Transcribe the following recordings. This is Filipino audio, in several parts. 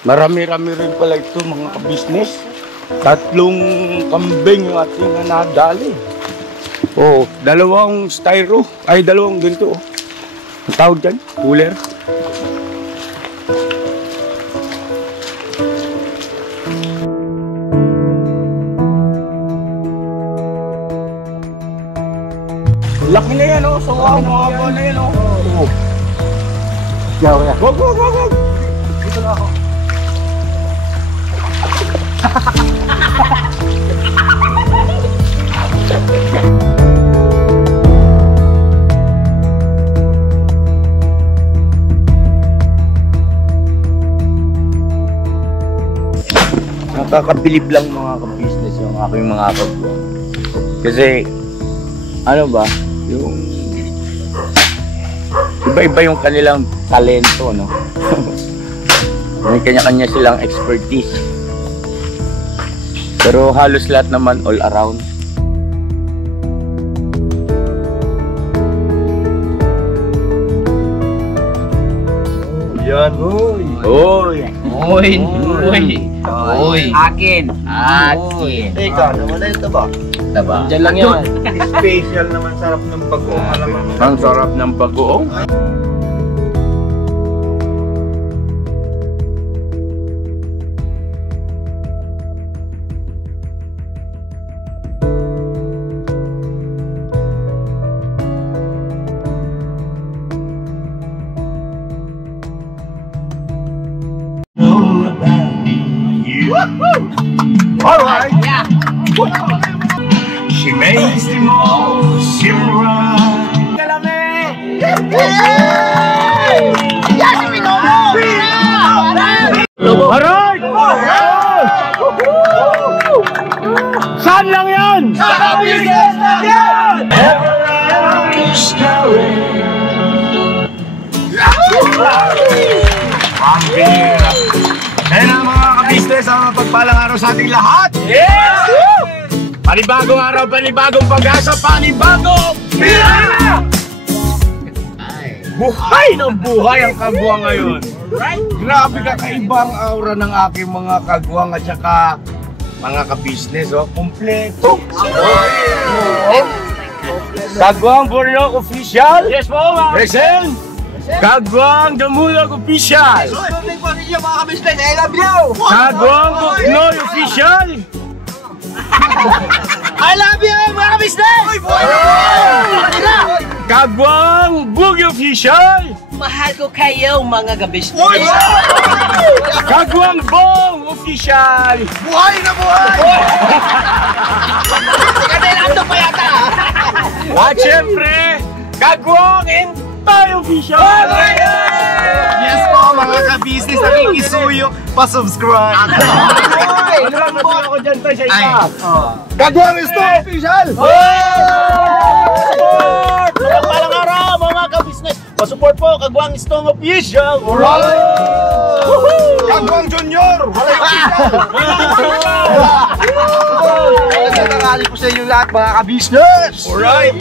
Marami-rami rin pala ito mga ka-business. 3 kambing yung ating nadali. Oh, 2 styro. Ay, 2 ganito. Oh. Ang tawag dyan, cooler. Laki na yan, oh. So, mga na yan, oh. Yaw, yan. Wag. Dito na ako. Nakakabilib lang mga ka-business yung aking mga kagwa. Kasi, ano ba, yung iba-iba yung kanilang talento, no? May kanya-kanya silang expertise. Pero halos lahat naman all around. Yan. Oy. Akin. Ikaw, naman na yung taba. Diyan lang yan. Special naman, sarap ng bagoong. Ang sarap ng bagoong. Alright! Yeah! She makes the most right. Kalame! Yes, we know! Alright! Saan lang yan? Sa business lang yan! Ang bira. Kaya na mga ka-business, ang pagpalang araw sa ating lahat. Yes! Panibagong araw, panibagong pag-asa, panibagong pira! Buhay ng buhay ang kagwang ngayon. Grabe kakaibang aura ng aking mga kagwang at saka mga ka-business. Oh, kompleto. Kagwang Bornok Official. Yes po, mga Present. Kagwang Damulog Official. Good po ninyo mga kabisnes, I love you! Kagwang Buknoy Official. I love you, mga kabisnes! Kagwang Bugi Official. Mahal ko kayo, mga kabisnes! Kagwang Bong Official. Buhay na buhay! Kanilando pa yata! At syempre, Kagwang Entay Official. Yes po mga kabisnes, nakikisuyo, pa-subscribe! Ano lang natin ako dyan tayo sa isa? Kagwang Sto Official! Palang araw, mga kabisnes! Pasupport po, Kagwang Stong Official! Kagwang Junior! Nasanarali po sa inyo lahat mga kabisnes! Alright!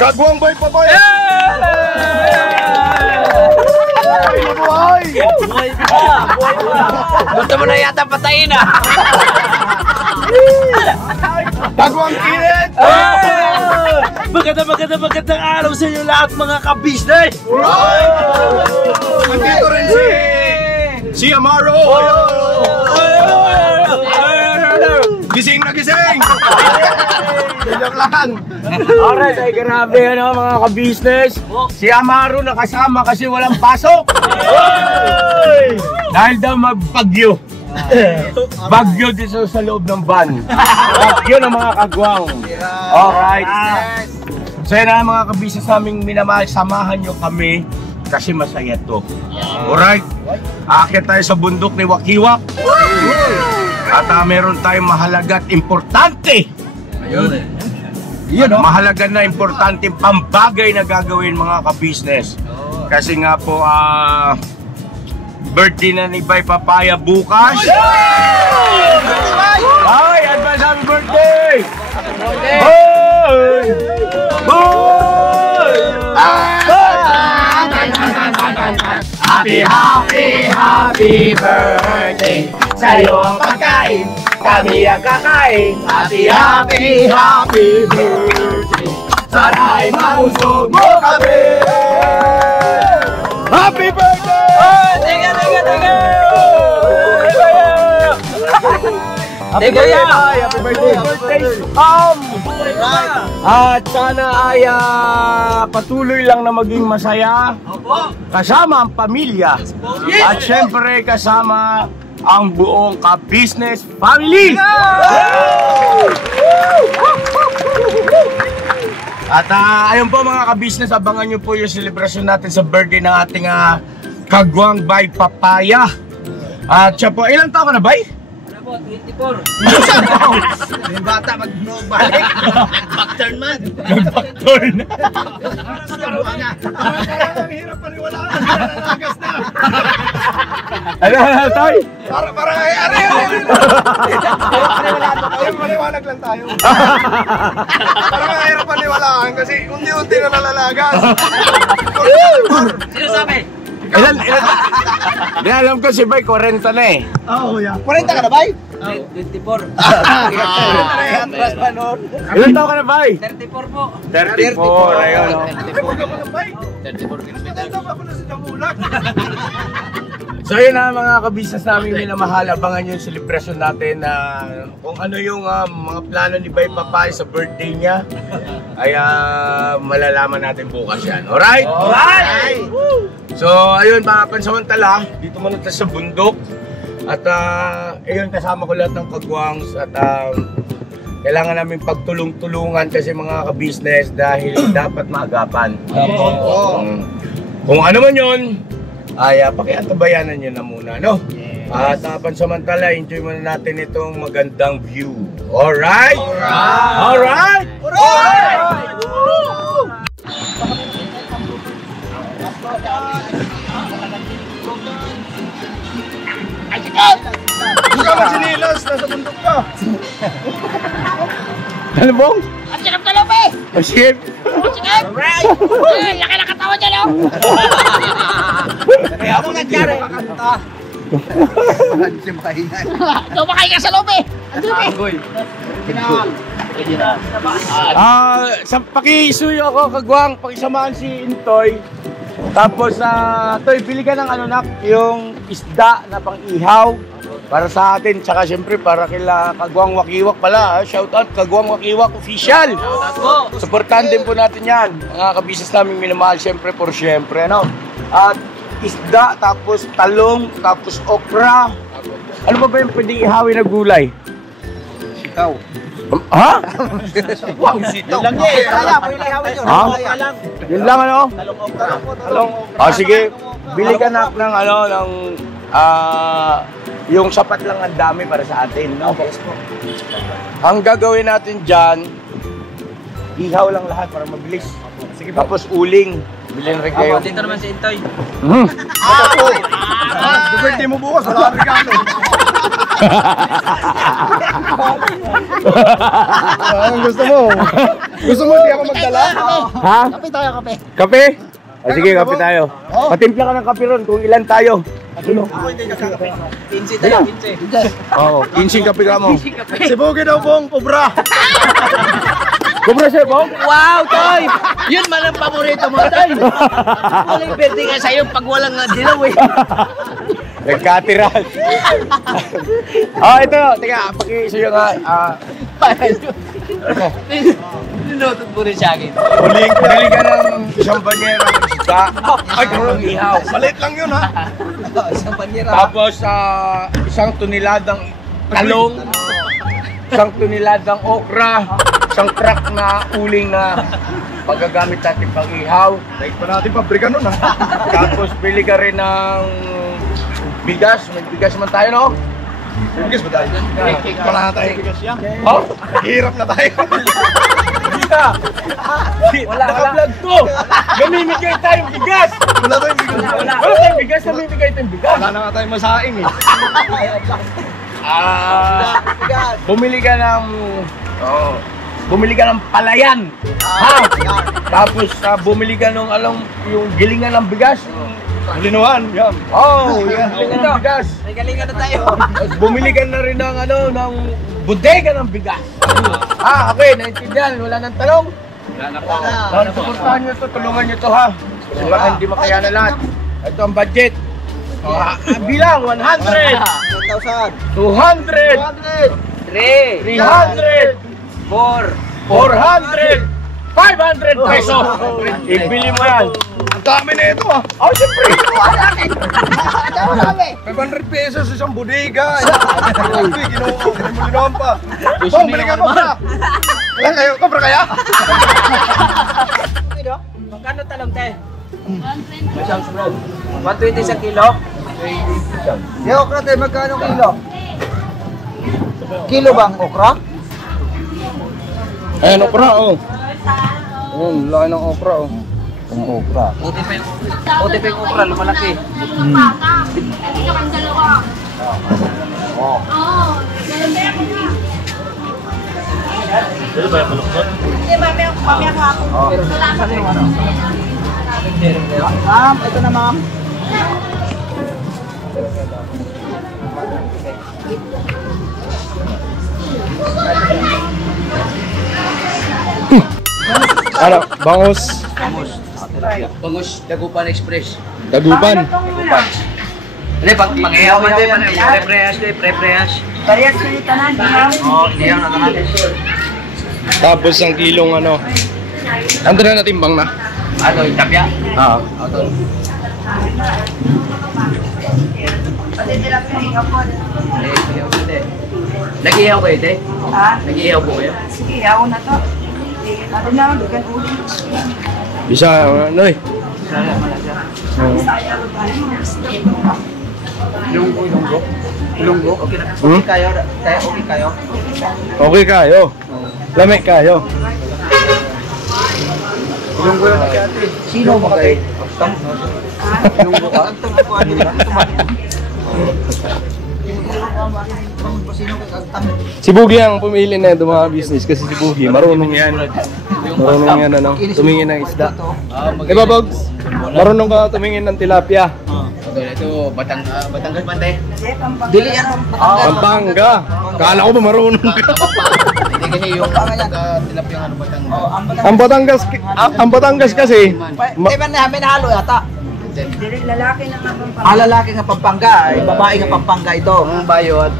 Kagwang Boy Paboy! Buhay! Buhay pa! Gusto mo na yata patayin ah! Kagwang Kirit! Magandang araw sa inyo lahat mga kabisnes! Nandito rin si Amaro! Gising na gising! Joke lang! Alright, ay grabe ano mga ka-business. Si Amaro nakasama kasi walang pasok. Dahil daw magbagyo. Bagyo dito sa loob ng van. Bagyo ng mga kagwang. Alright. So yan na mga ka-business naming minamahal, samahan nyo kami kasi masaya to. Alright. Aakyat tayo sa bundok ni Wakiwak. At meron tayong mahalaga at importante. Ayun. Mahalaga na importante pambagay na gagawin mga ka-business. Kasi nga po birthday na ni Bay Papaya bukas. Ay, advance happy birthday! Boy! Boy! Happy Happy birthday sa'yo ang pagkain, kami ang kakain. Happy, happy, happy birthday. Sana'y mausog mo kami. Happy birthday! Oh, teka. Happy birthday! At sana ay patuloy lang na maging masaya kasama ang pamilya at syempre kasama ang buong ka-business family. At ayun po mga ka-business, abangan nyo po yung celebration natin sa birthday ng ating Kagwang by Papaya. At siya po, ilang taon ka na, Bay? 24. Yung bata magbalik. Backturn man. Nag-backturn. Ang hirap paniwalaan. Nalagas na. Ano, Tay? Parang ay, maliwanag lang tayo. Parang ang hirap paniwalaan kasi unti-unti na nalalagas. Sino sabi? Ilan? Di alam ko si Bay, 40 na eh. Oo, yeah. 40 ka na ba? 24. Atras pa noon. Ilan taon ka na, Bay? 34 po. 34, ayun o. 34 ako na si Damulag. So yun na mga ka-business namin minamahal, abangan yung celebration natin na kung ano yung mga plano ni Bay Papay sa birthday niya ay malalaman natin bukas yan. Alright? Alright! So ayun mga pansamantala, dito muna tayo sa bundok at ayun kasama ko lahat ng kagwangs at kailangan namin pagtulong-tulungan kasi mga ka-business dahil dapat maagapan. Kung ano man yun, ay pakiantabayanan nyo na muna, no? At pansamantala, enjoy muna natin itong magandang view. Alright? Alright? Hindi ka magsinilas, nasa bundok ka. Ano bong? Ang sarap ka lang, be! Oh, shit! Sige! Ay, laki na katawan dyan, oh! Kaya ako nangyari. Tumakay ka sa loob, eh! Sa pakisuyo ako, kagwang, pakisamahan si Intoy. Tapos, Toy, bili ka ng ano nak, yung isda na pang-ihaw. Para sa atin, tsaka syempre para kila Kagwang Wakiwak pala. Shout out Kagwang Wakiwak official. Supportahan din po natin yan. Mga kabisnes namin minamahal syempre por syempre. Ano? At isda, tapos talong, tapos okra. Ano ba yung pwedeng ihawin na gulay? Sitaw. Ha? Wow, sitaw. Yun lang eh. Kaya, pwede ihawin yun. Ha? Kaya lang. Yun lang ano? Talong. Sige, bili ka na ng ano, ng yung sapat lang ang dami para sa atin, no? Ang gagawin natin dyan, ihaw lang lahat para mabilis. Sige, tapos uling. Bilhin rin kayo. Dito naman si Intoy. Birthday mo bukas, wala kang regalo. Anong gusto mo? Gusto mo hindi ako magdala? Ha? Kape tayo, kape. Kape? Sige, kape tayo. Patimpla ka ng kape ron kung ilan tayo. Ano? 15 tayo, 15. Oo, 15 kape ka mo. Si Bogey daw pong pobra. Kubra siya, Bong? Wow, Toy! Yun man ang paborito mo, Toy! Walang birthday nga sa'yo pag walang dilaw eh. Nagkatiran. Ito. Teka, pakisuyo nga. Ninutot mo rin sa akin. Bili ka ng isang banyera ng isda. Ay, ang ihaw. Maliit lang yun ha. Isang panyera. Tapos, isang tuniladang talong. Isang tuniladang okra. Isang truck na uling na paggagamit natin pang ihaw. Daig pa natin pabrika nun ha. Tapos, bili ka rin ng bigas. May bigas man tayo, no? Bigas ba tayo? Wala na tayo bigas yan. Oh? Hirap na tayo. Bigas! Naka-vlog to! Namimigay tayong bigas! Wala tayong bigas. Wala tayong bigas, namimigay tayong bigas! Wala na nga tayong masaing eh. Bumili ka ng... bumili ka ng palayan! Ha? Tapos bumili ka ng yung gilingan ng bigas, Linuhan, yan. Oh, yan. Galingan ng bigas. May galingan na tayo. Bumili ka na rin ng ng bodega ng bigas. Okay, naintindihan. Wala nang talong. Wala na po. Suportahan nyo to, tulungan nyo to ha. Kasi baka hindi makaya na lahat. Ito ang budget. Bilang 100, 200, 3, 300, 4, 400, 500 pesos. Ibili mo yan. Ang dami na ito ah. Oh, siyempre. 500 pesos isang bodega. Ginuhan pa. Bong, bili ka kopra. Kaya kayo, kopra kaya? Magkano talong te? 120 sa kilo. Yung okra tayo, magkano kilo? Kilo bang okra? Ayan, okra oh. Ayan, laki ng okra oh. Ang okra. Puti pa yung okra, lumalaki. Ito kang dalawa. Oo. Hindi, mamaya ka ako. Salamat. Ma'am, ito na ma'am. Ano, bangus, Bangus, Dagupan Express. dagupan. Hindi, pag mangihaw man din, pre-prehas. Parehas ko yung tanan, di ba? Oo, ihaw na natin. Tapos ang kilong ano. Ando na natimbang na. Ano, yung tapya? Ah. Nag-ihaw kayo, te? Ha? Nag-ihaw po kayo? Sige, ako na to. Ano na, bigan ulit. Bisa ano eh. Lunggo. Okay na. Hmm? Okay kayo. Tayo, okay kayo. Okay kayo. Lamig kayo. Lunggo yung nag-ate. Sino mo kayo? Lunggo ka? Si Bugi ang pumili na ito mga business kasi si Bugi marunong yan. Marunong yan ano, tumingin ng isda. Diba Bogs? Marunong ka tumingin ng tilapia. Ito, Batangas man, te? Dili yan. Pampanga. Kala ko ba marunong ka? Hindi kasi yung tilapia ano Batangas. Ang Batangas kasi Di ba namin halo yata? Dili, lalaki na nga pang Lalaki nga Pampanga, babae nga Pampanga ito. Ang bayot.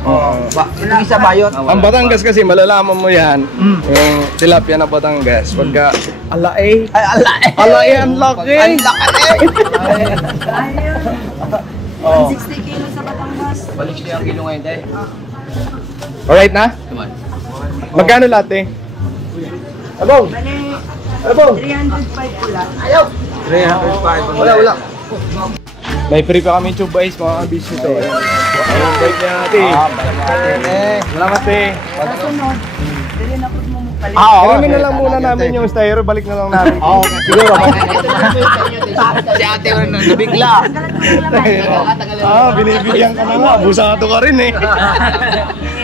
Yung isa bayot. ang Batangas kasi malalaman mo yan. Yung tilapia na Batangas. Pagka alae. Ay, ala eh. Alae ang laki. Ang laki eh. 160 kilo sa Batangas. Balik siya ang kilo ngayon, te. Alright na? Come on. Magkano lahat eh? Abong! Bali, Abong! 305 pula. Ayaw. 305. Wala. May free pa kami tube ice mga kabisyo to. Ayun, bike niya natin. Salamat eh. Kasunod, dili na po mo magpalit. Iramin na lang muna namin yung styro, balik na lang namin. Siguro. Si ate ko na nabigla. Binibigyan ka na nga. Abusado ka rin eh.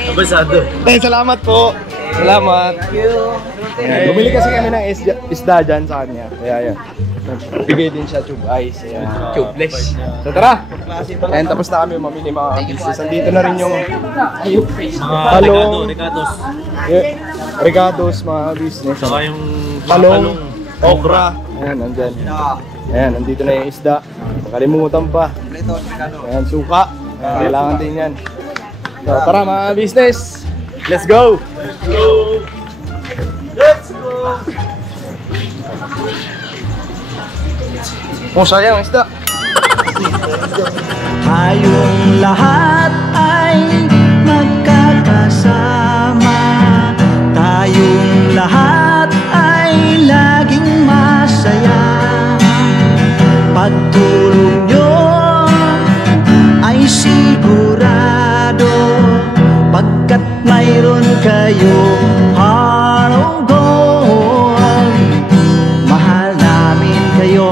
Abasado. Tay, salamat po. Salamat. Ayan, bumili kasi kami ng isda dyan sa kanya. Kaya yan. Bigay din siya tube ice. Ayan. Tubeless. So tara. Ayan, tapos na kami mamili mga business. Andito na rin yung talong. Regados mga business. Saka yung Talong. Okra. Ayan, nandyan. Ayan, nandito na yung isda. Makalimutan pa. Ayan, suka. Kailangan din yan. So tara mga business. Let's go! Oh, sayang isda. Tayong lahat ay magkakasama. Tayong lahat ay laging masaya. Pagtulong nyo ay sigurado, pagkat mayroon kayong heart of gold. Mahal namin kayo.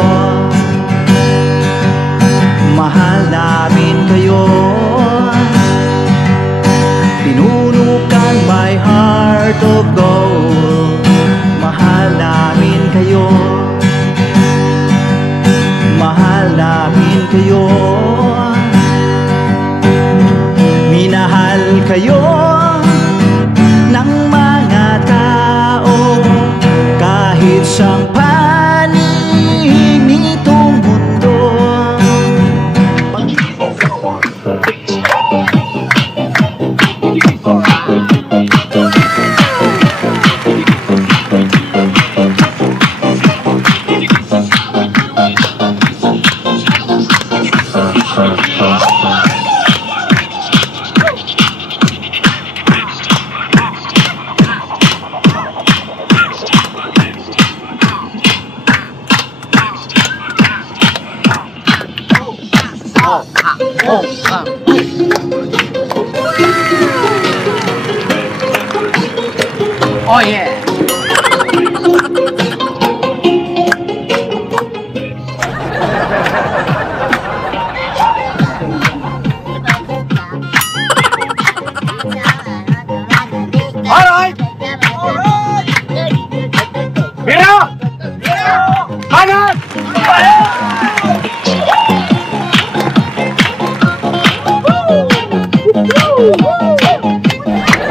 Mahal namin kayo. Pinuno kang my heart of gold. Mahal namin kayo. Mahal namin kayo. kayo ng mga tao kahit saan panig nitong mundo. Oh yeah. Alright! Biro! Kanan!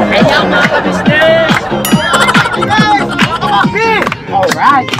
Kaya mga ka-business! Alright!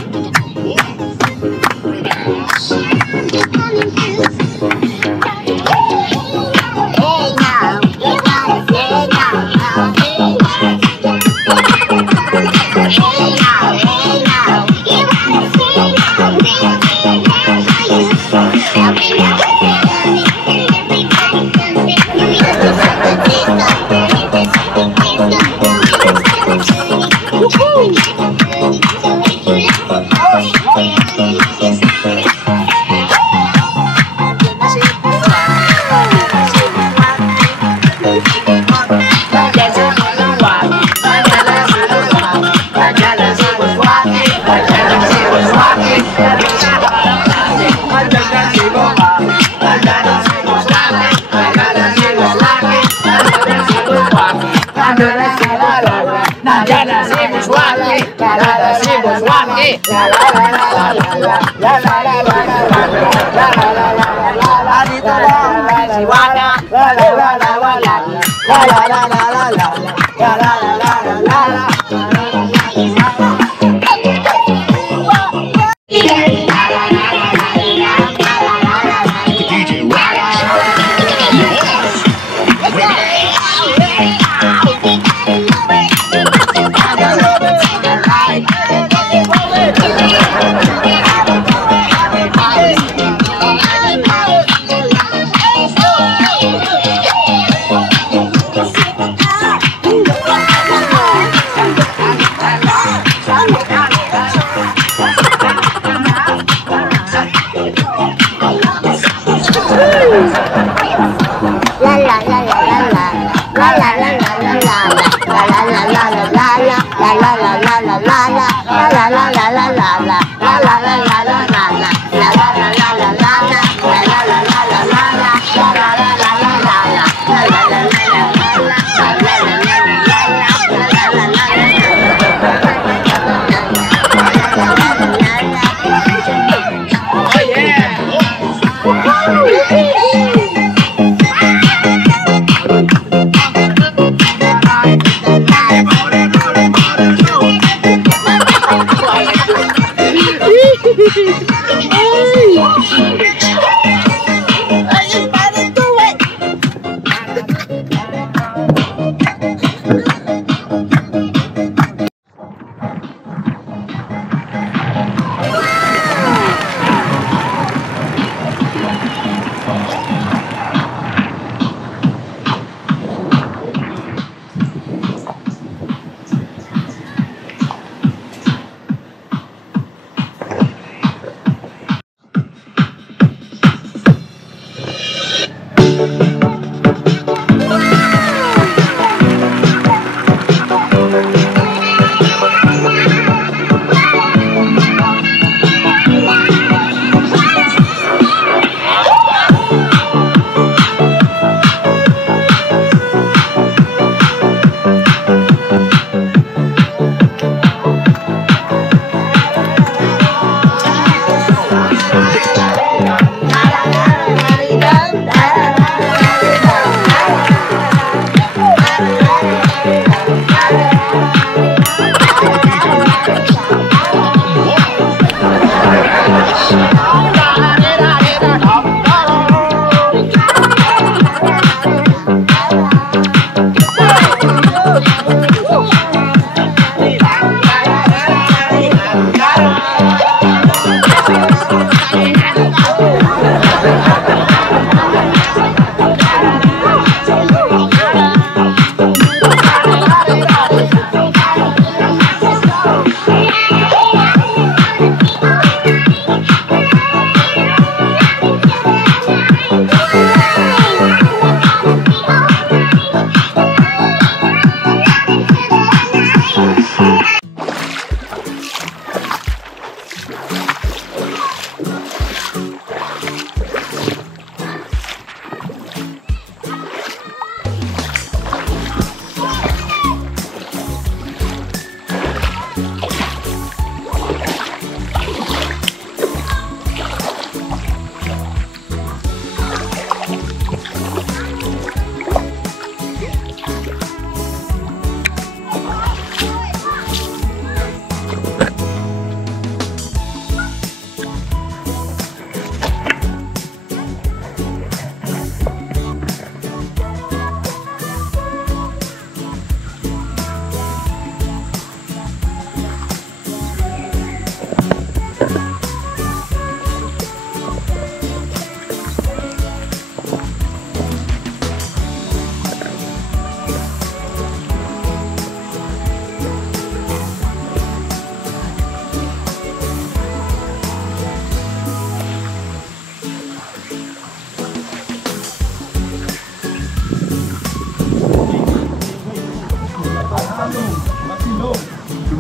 Oh yeah!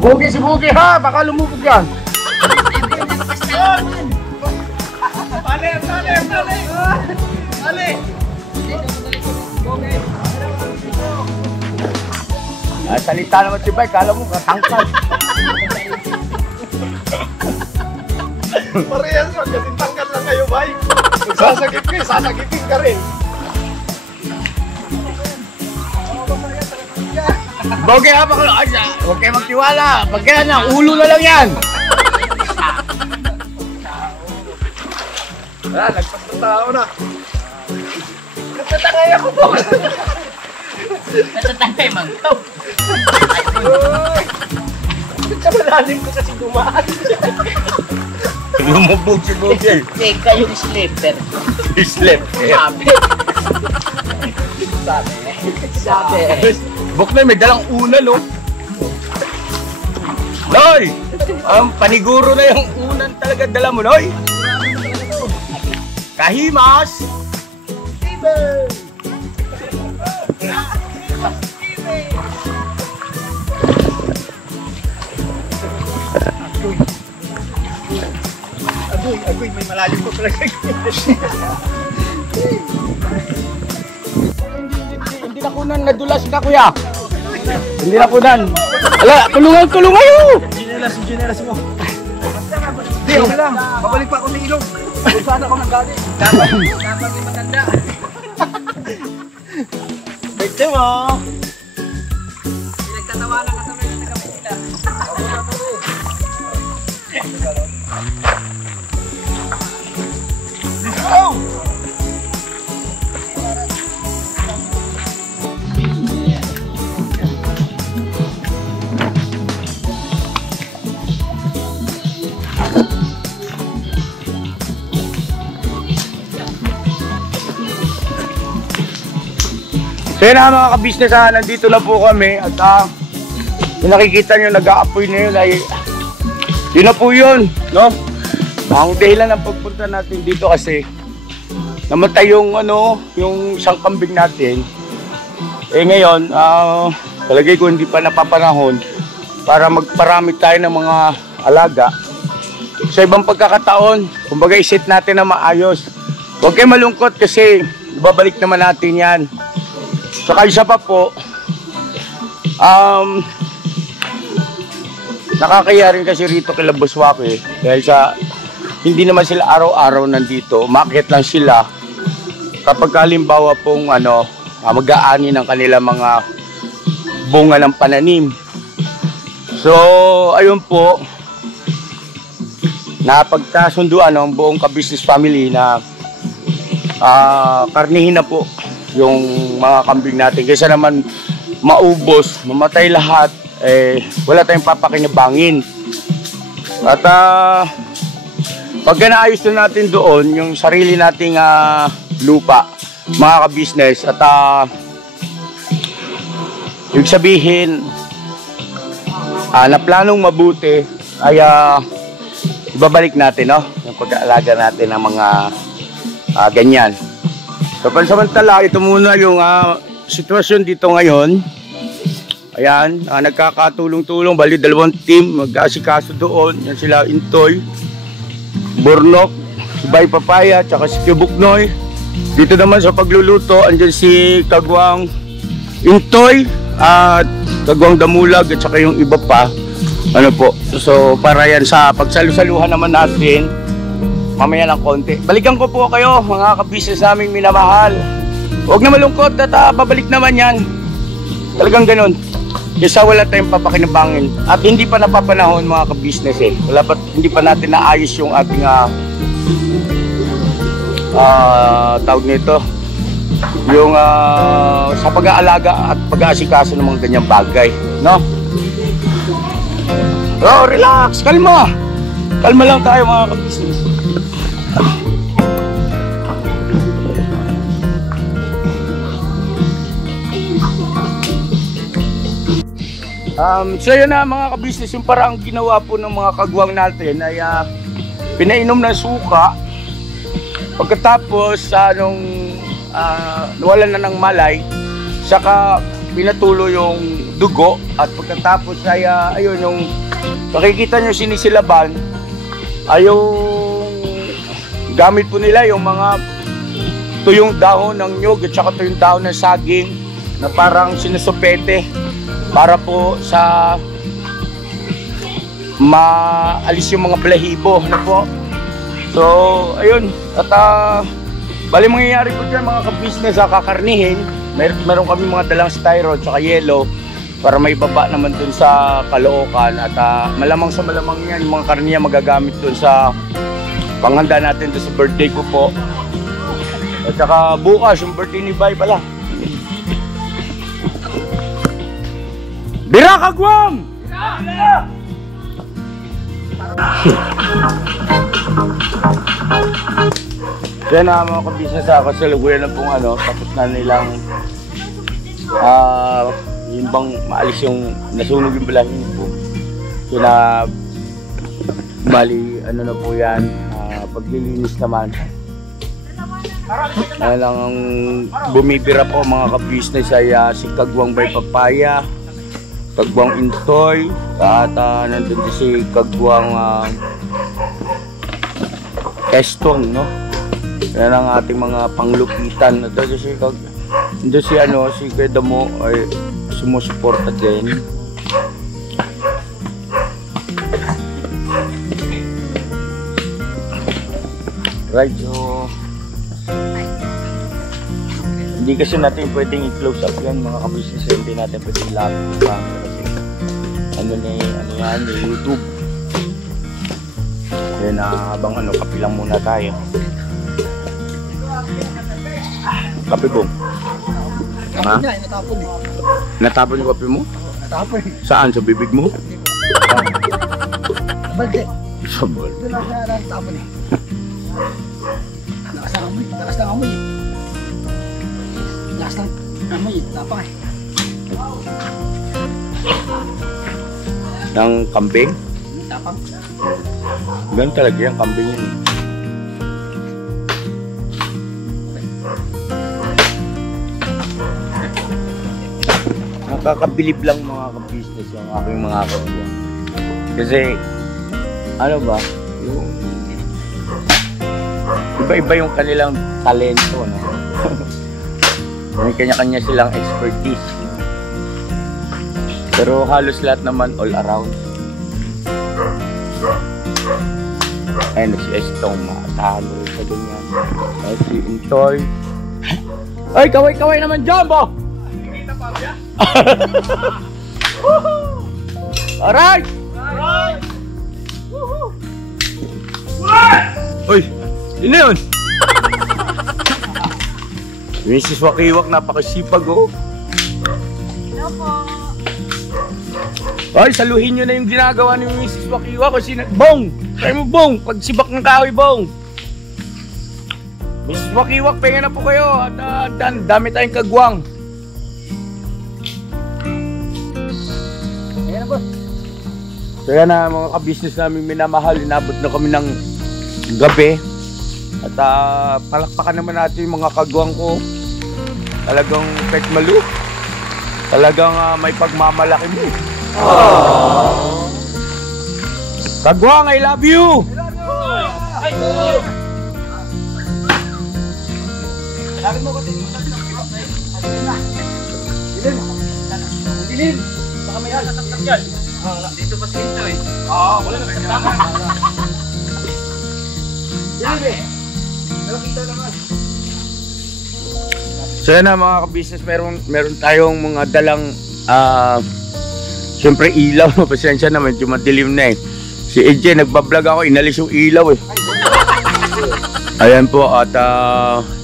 Bugi si Bugi ha, baka lumubog yan. Salita naman si Bay, kala mo katangkad. Parehas mo, kasi tanggal lang kayo, bay. Kung sasagip kayo, sasagipin ka rin. Bugi ha, baka huwag kayo magtiwala. Pag kaya na, ulo na lang yan. Ah, nagpagtatao na. Nagtatangay ako po. Natatangay man to. Kamalalim ko kasi dumaan. Lumubog si Bugi. Teka yung slipper. Islip. Sabi. Buk na, may dalang unal, oh. Loy! Paniguro na yung unan talaga dala mo, Loy. Kahimas! Agoy, may malalim po talaga. Hindi na kunan, nadulas na kuya. Hindi na kunan. Ala, tulungan yun! Ginelas mo. Hindi, okay lang. Babalik pa ako sa ilog. Kung saan ako nanggaling. Dapat yung matanda. Pwede mo. Pinagtatawanan ka sa mga nagkapila. So yun na mga kabisnes ha, nandito na po kami at yung nakikita nyo nag-aapoy na yun ay yun na po yun, no? Ang dahilan ng pagpunta natin dito kasi namatay yung yung isang kambing natin. Eh ngayon, palagay ko hindi pa napapanahon para magparami tayo ng mga alaga. Sa ibang pagkakataon, kumbaga isit natin na maayos. Huwag kayo malungkot kasi ibabalik naman natin yan. Saka isa pa po, nakakaya rin kasi rito kay Labuswake dahil sa hindi naman sila araw-araw nandito, umakyat lang sila kapag halimbawa pong mag-aani ng kanila mga bunga ng pananim. So ayun po, napagkasunduan ng buong ka-business family na karnihin na po yung mga kambing natin kaysa naman maubos, mamatay lahat, wala tayong papakinabangin. At pagka naayos na natin doon yung sarili nating lupa, mga ka-business, at ibig sabihin na planong mabuti ay ibabalik natin, no? Yung pag-aalaga natin ng mga ganyan. So pansamantala, ito muna yung sitwasyon dito ngayon. Ayan, nagkakatulong-tulong, bali dalawang team mag-aasikaso doon. Yan sila Intoy, Burnok, si Bay Papaya, tsaka si Kibuknoy. Dito naman sa pagluluto, andyan si Kagwang Intoy at Kagwang Damulag at tsaka yung iba pa. Ano po, so para yan sa pagsalusaluhan naman natin mamaya ng konti. Balikan ko po kayo mga ka-business naming minamahal. Huwag na malungkot at babalik naman yan. Talagang ganun. Kesa wala tayong papakinabangin. At hindi pa napapanahon mga ka-business hindi pa natin naayos yung ating tawag nito. Yung sa pag-aalaga at pag-aasikaso ng mga ganyang bagay. No? Oh, relax! Kalma! Kalma lang tayo mga ka-business. So yun na mga ka-business, yung parang ginawa po ng mga kagwang natin ay pinainom ng suka. Pagkatapos nawalan na ng malay, saka pinatulo yung dugo at pagkatapos ay ayun yung makikita nyo sinisilaban ay yung gamit po nila yung mga tuyong dahon ng nyug at saka tuyong dahon ng saging na parang sinusupete para po sa maalis yung mga balahibo na po. So ayun, at bali mangyayari po dyan mga ka-business, kakarnihin. Meron kami mga dalang styro at saka yellow para may baba naman dun sa Caloocan at malamang sa malamang yan yung mga karniya magagamit dun sa panghanda natin dun sa birthday ko po. At saka bukas yung birthday ni Bay pala. Bira Kagwang! Bira! Kaya na mga kabisnes ako sa luguyan na pong tapos na nilang yung bang maalis yung nasunog yung balahin po. So na bali na po yan, paglilinis naman. Lang ang bumibira po mga kabisnes ay si Kagwang by Papaya, Kagwang Intoy, at nandun din si Kagwang Estong, no? Yan ang ating mga panglupitan. Ito si si Kuya Damo ay sumusuporta din. Right, so hindi kasi natin pwedeng i-close up yan mga kabisnes, hindi natin pwedeng i-lock kasi yan, YouTube. Then habang kape lang muna tayo. Kape bong? Ha? Natapon eh. Natapon yung kape mo? Natapon eh. Saan? Sa bibig mo? Balde. Sa balde. Doon lang siya natapon eh. Lakas ng amoy. Lakas ng amoy eh. Lakas ng amoy. Tapang eh. Ng kambing? Tapang. Ganun talaga yung kambing yun. Nakakabilib lang mga ka-business yung aking mga kagwang. Kasi, yung iba-iba yung kanilang talento, no? May kanya-kanya silang expertise. Pero halos lahat naman all around. Ayun, si Estong matalo sa ganyan. Ay, si Intoy. Ay, kaway-kaway naman dyan, bo! Alright! Alright! Uy, yun na yun! Mrs. Wakiwak, napakasipag, oh! Hello po! Ay, saluhin nyo na yung ginagawa ni Mrs. Wakiwak. Bong! Try mo, Bong! Pagsibak ng kahoy, Bong! Mrs. Wakiwak, pengen na po kayo at dami tayong kagwang. Ayan na boss. So yan na mga ka-business namin minamahal, inabot na kami ng gabi. At palakpakan naman natin yung mga kagwang ko. Talagang pet malu. Talagang may pagmamalaki mo. Aww. Kagwang, I love you! I love you! Sabi mo ko din. Dilim. Baka may hasatak yan. Dito pa sinto eh. Wala na kasama. Dilim eh. Pero kita naman. So yan na mga ka-business, meron tayong mga dalang siyempre ilaw. Pasensya na, medyo madilim na eh. Si AJ nagbablog ako, inalis yung ilaw eh. Ayan po, at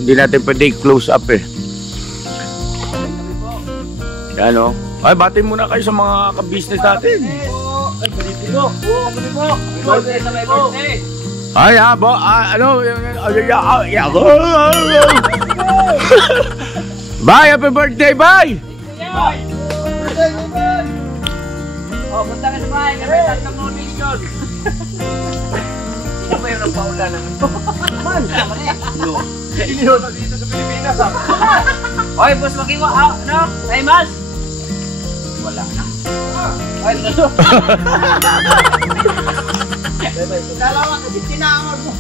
hindi natin pwede close up eh. Yan o. Ay, batin muna kayo sa mga ka-business natin. Ay, baliti mo. Baliti mo. Birthday sa may birthday. Ay ha, bye, happy birthday, bye! Oh, punta ka sa bahay. Kami tatlong donation. Sino ba yung nagpaula na? Man, sama na eh. Iniho na dito sa Pilipinas ha. Oy, boss, makiwa. Ano? Ay, mas. wala na. Dalawa kasi tinangon mo.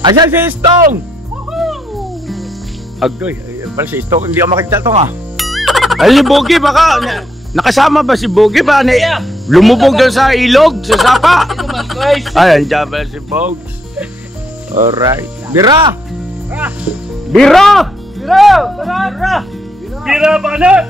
Asan si Istong? Agoy, pala si Istong, hindi ako makikita ito nga. Ay, si Bogie baka, nakasama ba si Bogie ba? Lumubog doon sa ilog, sa sapa. Ay, andyan pala si Bogs. Alright. Bira! Bira! Bira ba na?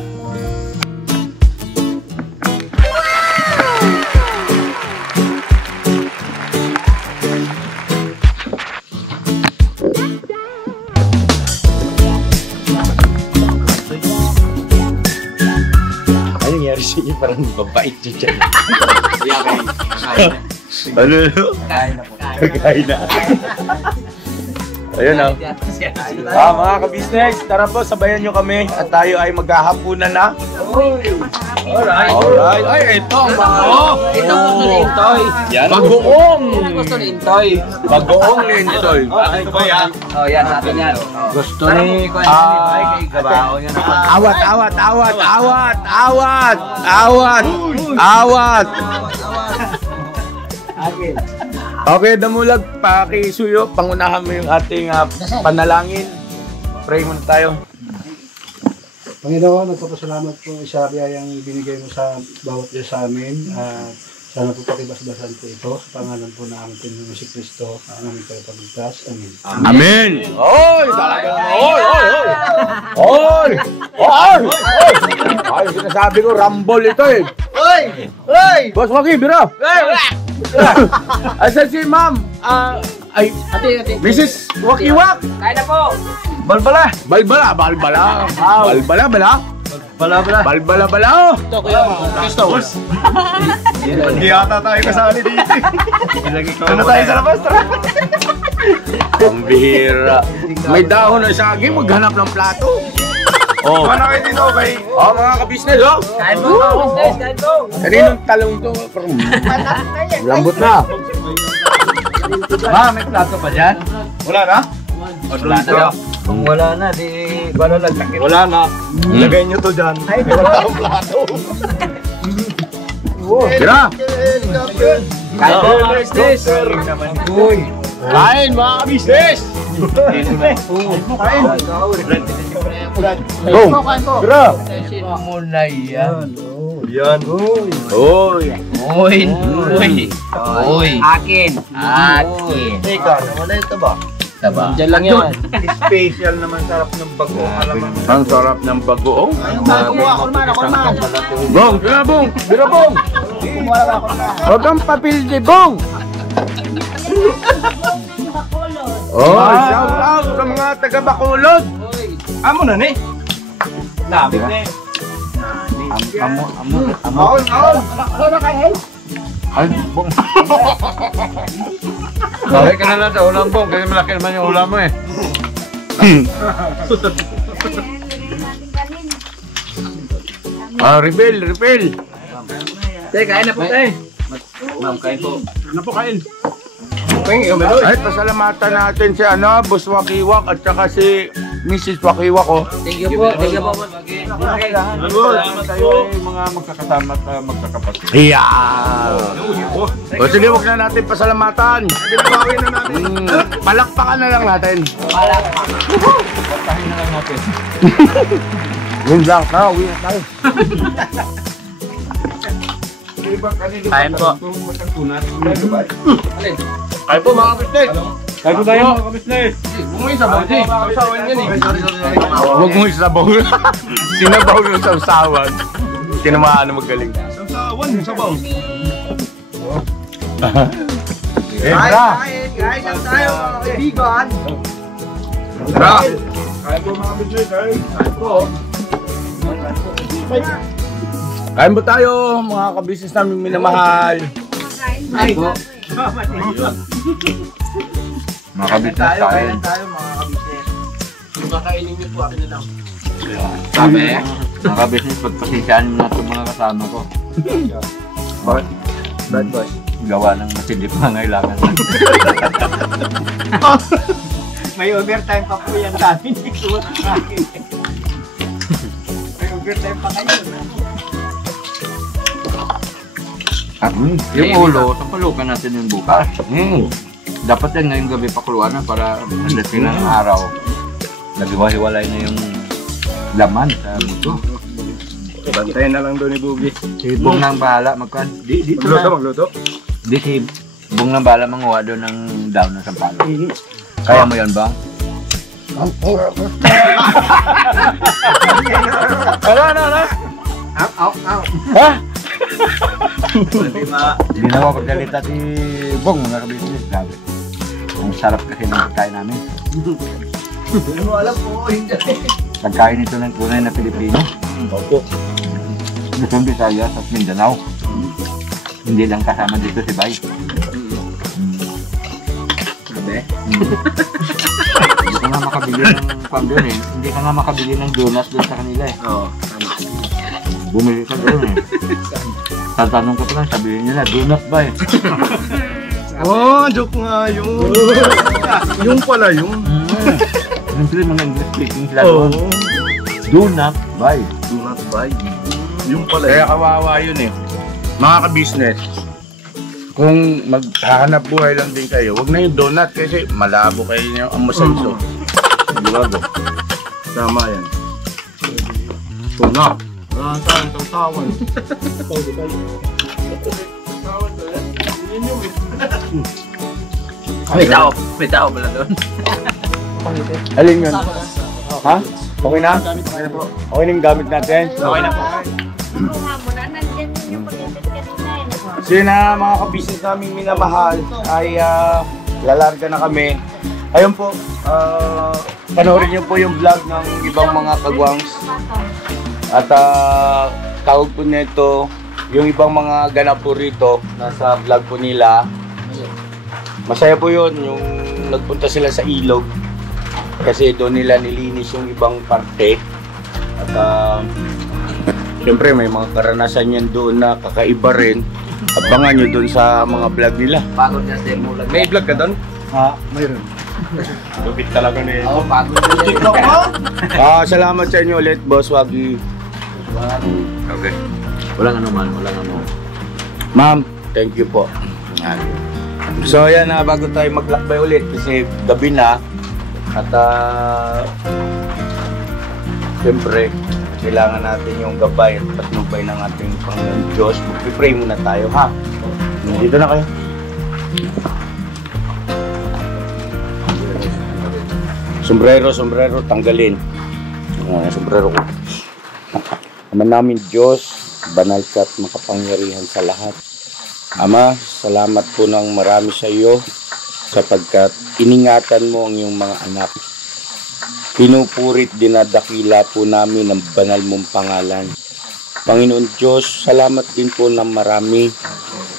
Ano nangyari sa iyo? Parang babait siya dyan. Ano? Kain na po. Kain na. Ayun o. Mga ka-business, tara po, sabayan nyo kami at tayo ay maghahapunan na. Alright. Ay, ito ang mga... Ito gusto ni Intoy. Bagoong! Gusto ni Intoy. Bagoong lintoy. Ito ba yan? Oh, yan natin yan. Gusto ni Kuya kay Gabao niya na. Awat! Okay, Damulag, pakisuyo, pangunahan mo yung ating panalangin. Pray muna tayo. Panginoon, nagpapasalamat po sa biyayang binigay mo sa bawat isa sa amin. Sana po pakibasbasan po ito sa pangalan po na aming Panginoon si Kristo, ang aming tagapagligtas. Amen. Amen! Oy! Talagang Oy! Ay, sinasabi ko, Rumble ito eh. Hoy! Boss Waki, bira! Asan si ma'am? Ay, Ate. Mrs. Wakiwak! Kaya na po. Balbala! Balbala! Balbala! Ito, Kuya. Gusto, boss. Hindi yata tayo kasali dito. Ano tayo sa labas? Ang bihira. May dahon na saging, maghanap ng plato. Oh. Ano kayo dito kay... Oh, mga ka-business, oh. Kain po, business. Kain po. Kaninong talong to? Lambot na. Ma, may plato pa dyan? Wala na? Wala na. Kung wala na, di... Wala lang sakit. Wala na. Ilagay nyo to dyan. Wala akong plato. Tira! Kain po, mga business. Kain, mga ka-business! Go! Tira! Muna yan. Yan. Uy. Akin. Teka, wala ito ba? Taba. Diyan lang yan. Special naman sarap ng bago. Ang sarap ng bagoong. Kumuha ako naman. Bong! Tira, Bong! Tira, Bong! Huwag kang papildi, Bong! Oh, shout out sa mga taga-Bacolod! Amo na ni. Labit ni. Amo. Ay, Bong! Bakit ka na lang sa ulam po? Kasi malaki naman yung ulam mo eh. Refill! Tay, kain na po, tay. Ma'am, kain po. Ano po kain? Ay, pasalamatan natin si Boss Wakiwak at saka si Mrs. Wakiwak, oh. Thank you po. Salamat kayo mga magkakasama at magkakapatid. Yeah! O sige, huwag na natin pasalamatan. Binabawi na natin. Palakpakan na lang natin. Patahin na lang natin. Yun lang, uwi na tayo. Kain po. Kain po, mga business. Kain po tayo mga kabisnes. Huwag mo isabaw. Sinabaw yung sausawan. Tinamaan na magaling. Sausawan, sabaw. Tara! Kain lang tayo, mga kaibigan. Tara! Kain po mga kabisnes. Kain po. Kain po tayo, mga kabisnes namin minamahal. Kain po. Mga kabisnes kain. tayo, mga kabisnes. Makainin niyo po, akin na lang. Sabi, mga kabisnes, pagpasensyahan mo na itong mga kasama ko. Bakit? Bad boss. Gawa ng matindi pangailangan. May overtime pa po yan sa amin. At yung ulo, tapalukan natin yung bukas. Dapat yan ngayong gabi pakuluan na para pagdating ng araw. Naghiwa-hiwalay na yung laman sa buto. Bantayan na lang doon ni Bugi. Si Bong nang bahala magkuhan. Dito na. Magluto. Di si Bong nang bahala manguha doon ng daon ng sampalo. Kaya mo yan, Bang? Ano? Ha? Hindi na ako pagkalita si Bong, mga kabisnes. Grabe. Ang sarap kasi ng pagkain namin. Hindi mo alam po, hindi. Pagkain ito ng tunay na Pilipino. Opo. Luzon, Visayas at Mindanao. Hindi lang kasama dito si Bay. Hindi ka nga makabili ng doon eh. Hindi ka nga makabili ng donut doon sa kanila eh. Oo. Bumili ka doon eh. Tatanong ka pa lang, sabihin nila, donut ba eh. Oh, joke nga yun. Yung pala yun. Siyempre mga English speaking sila doon. Donut ba eh. Do not buy. Yung pala Kaya yun. kawawa yun eh. Mga ka-business, kung maghahanap buhay lang din kayo, wag na yung donut kasi malabo kayo yung amasenso. Di ba go? Tama yan. Tuna. Wala tayong tawtawan. May tao pala doon. Alin yun? Ha? Okay na? Okay na yung gamit natin? Okay na po. Kuha mo na, nandyan yung pag-ibig kanina eh. So yun na mga ka-business namin minamahal ay lalarga na kami. Ayun po, panoorin niyo po yung vlog ng ibang mga kagwangs. At tawag po nito, yung ibang mga ganap po rito, nasa vlog po nila. Masaya po yun, yung nagpunta sila sa ilog. Kasi doon nila nilinis yung ibang parte. At siyempre may mga karanasan yan doon na kakaiba rin. Abangan nyo doon sa mga vlog nila. Pagod na sa mo lang. May vlog ka doon? Ha, mayroon. Lupit talaga na yun. Oo, pagod na din. Salamat sa inyo ulit, Boss Wagi. Okay. Walang anuman, walang ano. Ma'am, thank you po. So yan na, bago tayo maglakbay ulit kasi gabi na. At siyempre, kailangan natin yung gabay at patnubay ng ating Panginoon Diyos. Mag-pray muna tayo, ha? Dito na kayo. Sombrero, tanggalin. Sombrero ko. Ama namin Diyos, banal ka at makapangyarihan sa lahat. Ama, salamat po ng marami sa iyo sapagkat iningatan mo ang iyong mga anak. Pinupurit, dinadakila po namin ang banal mong pangalan. Panginoon Diyos, salamat din po ng marami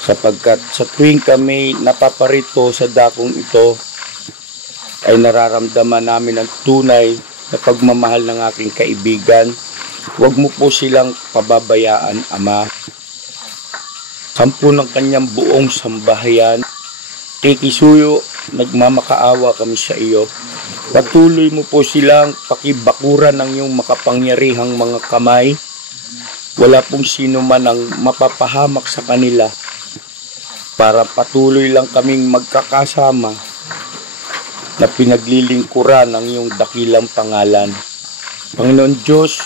sapagkat sa tuwing kami napaparito sa dakong ito ay nararamdaman namin ang tunay na pagmamahal ng aking kaibigan. Huwag mo po silang pababayaan, Ama. Sampu ng kanyang buong sambahayan, Kikisuyo, nagmamakaawa kami sa iyo. Patuloy mo po silang pakibakuran ng iyong makapangyarihang mga kamay. Wala pong sino man ang mapapahamak sa kanila para patuloy lang kaming magkakasama na pinaglilingkuran ng iyong dakilang pangalan. Panginoon Diyos,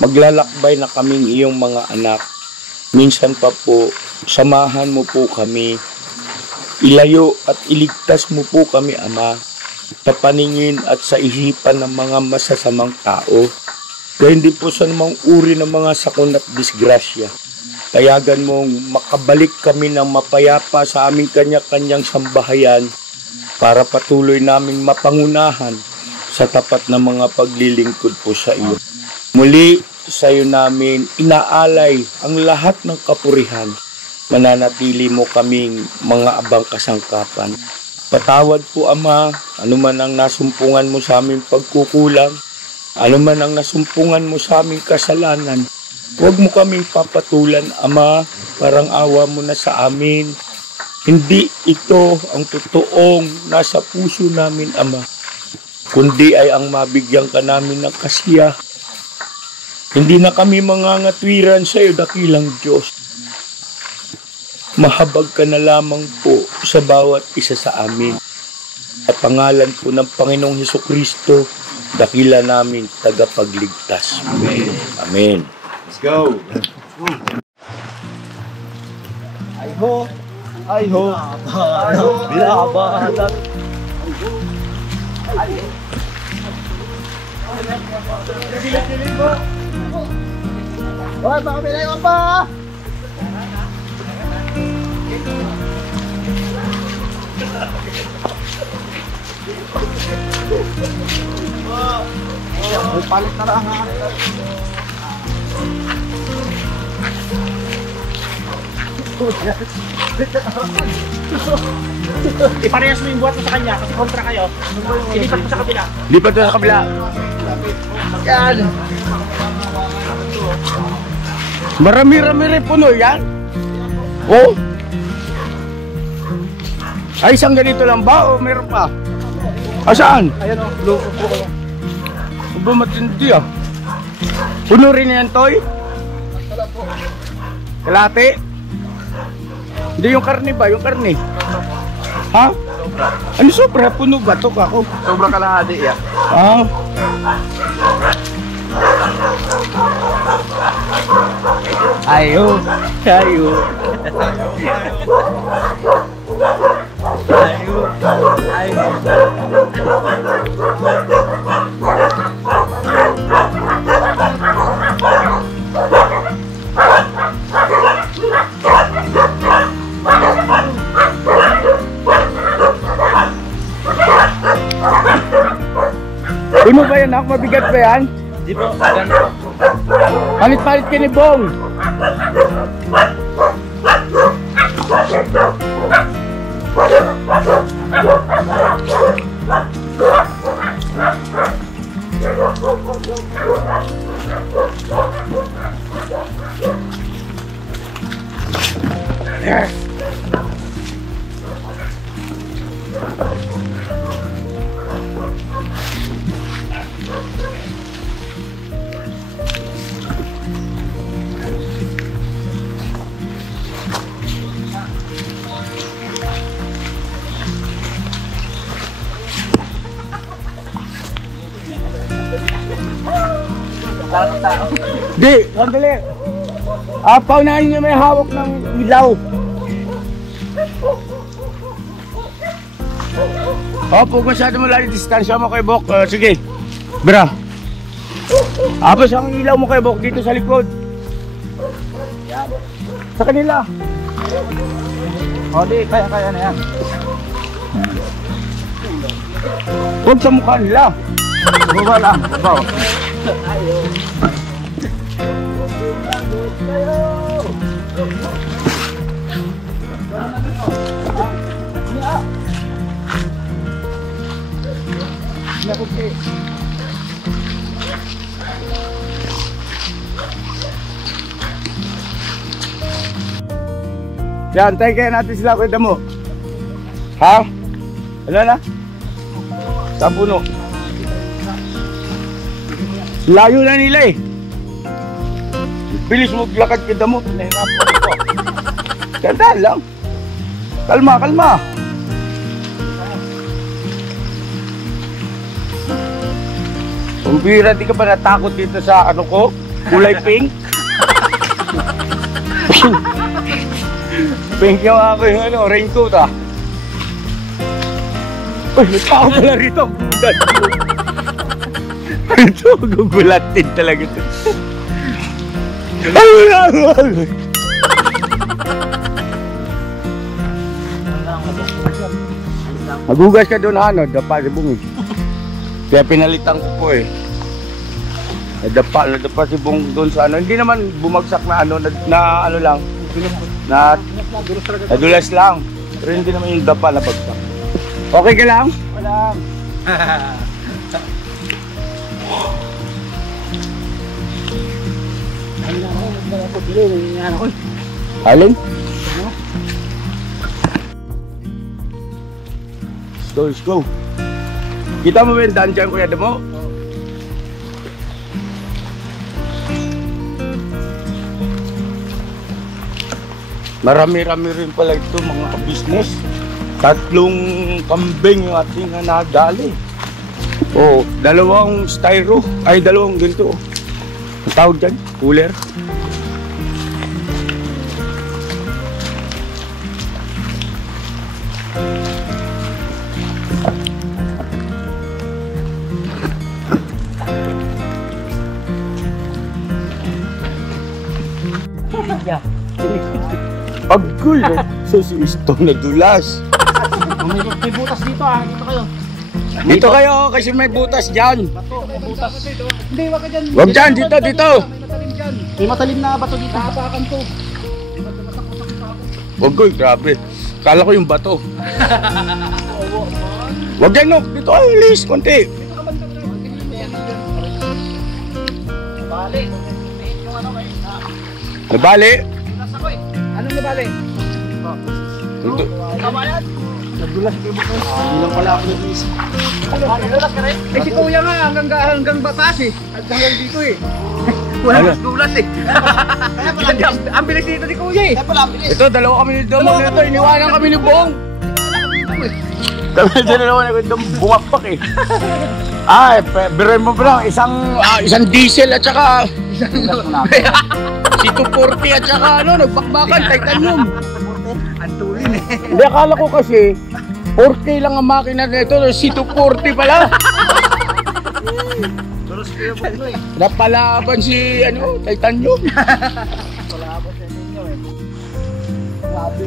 maglalakbay na kaming iyong mga anak. Minsan pa po, samahan mo po kami. Ilayo at iligtas mo po kami, Ama, sa paningin at sa isipan ng mga masasamang tao. Kaya hindi po sa namang uri ng mga sakon at disgrasya. Tayagan mong makabalik kami ng mapayapa sa aming kanya-kanyang sambahayan para patuloy naming mapangunahan sa tapat na mga paglilingkod po sa iyo. Muli, sa iyo namin inaalay ang lahat ng kapurihan. Mananatili mo kaming mga abang kasangkapan. Patawad po, Ama, anuman ang nasumpungan mo sa aming pagkukulang, anuman ang nasumpungan mo sa aming kasalanan. Huwag mo kaming papatulan, Ama, parang awa mo na sa amin. Hindi ito ang totoong nasa puso namin, Ama, kundi ay ang mabigyan ka namin ng kasiya. Hindi na kami mangangatwiran sa iyo, dakilang Diyos. Mahabag ka na lamang po sa bawat isa sa amin. Sa pangalan po ng Panginoong Hesukristo, dakila naming tagapagligtas. Amen. Amen. Let's go. Ay ho. Ay ho. Binabalat. Hoy, baka may naiwan pa! Palit na lang ha. Iparehas mo yung buhat mo sa kanya kasi kontra kayo. Ilipat mo sa kabila. Lipat na sa kabila. Yan. Marami-rami rin puno yan. Oh. Ay, isang ganito lang ba o meron pa? Saan? Ayan o, loko po. Aba, matindi ah. Puno rin yan, Toy? Kalate? Hindi yung karne ba? Yung karne? Ha? Ano sobra? Puno ba ito ako? Sobrang kalahati yan. Ah. Ayo. Ayo. Puno ba yan? Ako mabigat ba yan? Di po, ganito. Palit-palit ka ni Bong. Di, sandali. Paunahin niyo may hawak ng ilaw. Huwag masyado mo lali distansya mo kay Bok. Sige, bra. Apos ang ilaw mo kay Bok dito sa likod. Sa kanila. O di, kaya na yan. Huwag sa mukha nila. Baba lang, baba. Yan, tayo kaya natin sila kwenta mo. Ha? Ano na? Saan puno? Layo na nila eh. Bilis mo maglakad ka damo. Nahirapan ko. Ganda lang. Kalma, kalma. Kumbira, di ka ba natakot dito sa ano ko? Kulay pink? Pink yung ako yung ano, raincoat ah. Uy, may tao pala rito. Ito, gugulatin talaga ito. Magugas ka doon, ano, dapa si Bung. Kaya pinalitan ko po eh. Nadapa si Bung doon sa ano. Hindi naman bumagsak na ano, na ano lang. Nadulas lang. Pero hindi naman yung dapa na bagsak. Okay ka lang? Wala. Alin? Let's go. Kita mo ba yung daan dyan, Kuya Damo? Marami-rami rin pala ito mga ka-business. 3 kambing yung ating nadali. Oh, 2 styro. Ay, 2 ganito. Ang tawag dyan, cooler. Agul, so si Istong nadulas. May butas dito ah. Dito kayo. Dito kayo kasi may butas dyan. May butas. Hindi, wag ka dyan. Wag dyan, dito, dito. May matalim na bato dito. Hapakan to. Agul, grabe. Kala ko yung bato. Wag dyan, no. Dito, alis, konti. Bali. Yung ano kayo. Nabali. Anong nabali? Kawalan. Nadulas kayo mo. Hindi lang pala ako nag-iisip. Nadulas ka rin? Eh si Kuya nga hanggang batas eh. At hanggang dito eh. Wala mas dulas eh. Ang bilis dito ni Kuya eh. Ito, 2 kami ni Damo nito. Iniwanan kami ni Bong. Kami dalawa na bumakpak eh. Ay, birin mo bro, isang diesel at saka si 240 at saka nagbakbakan, titanium. Ang tulin eh. Hindi, akala ko kasi 4K lang ang makina nito, si 240 pala. Dulas kayo mo eh. Napalaban si titanium. Palaban sa inyo eh. Grabe.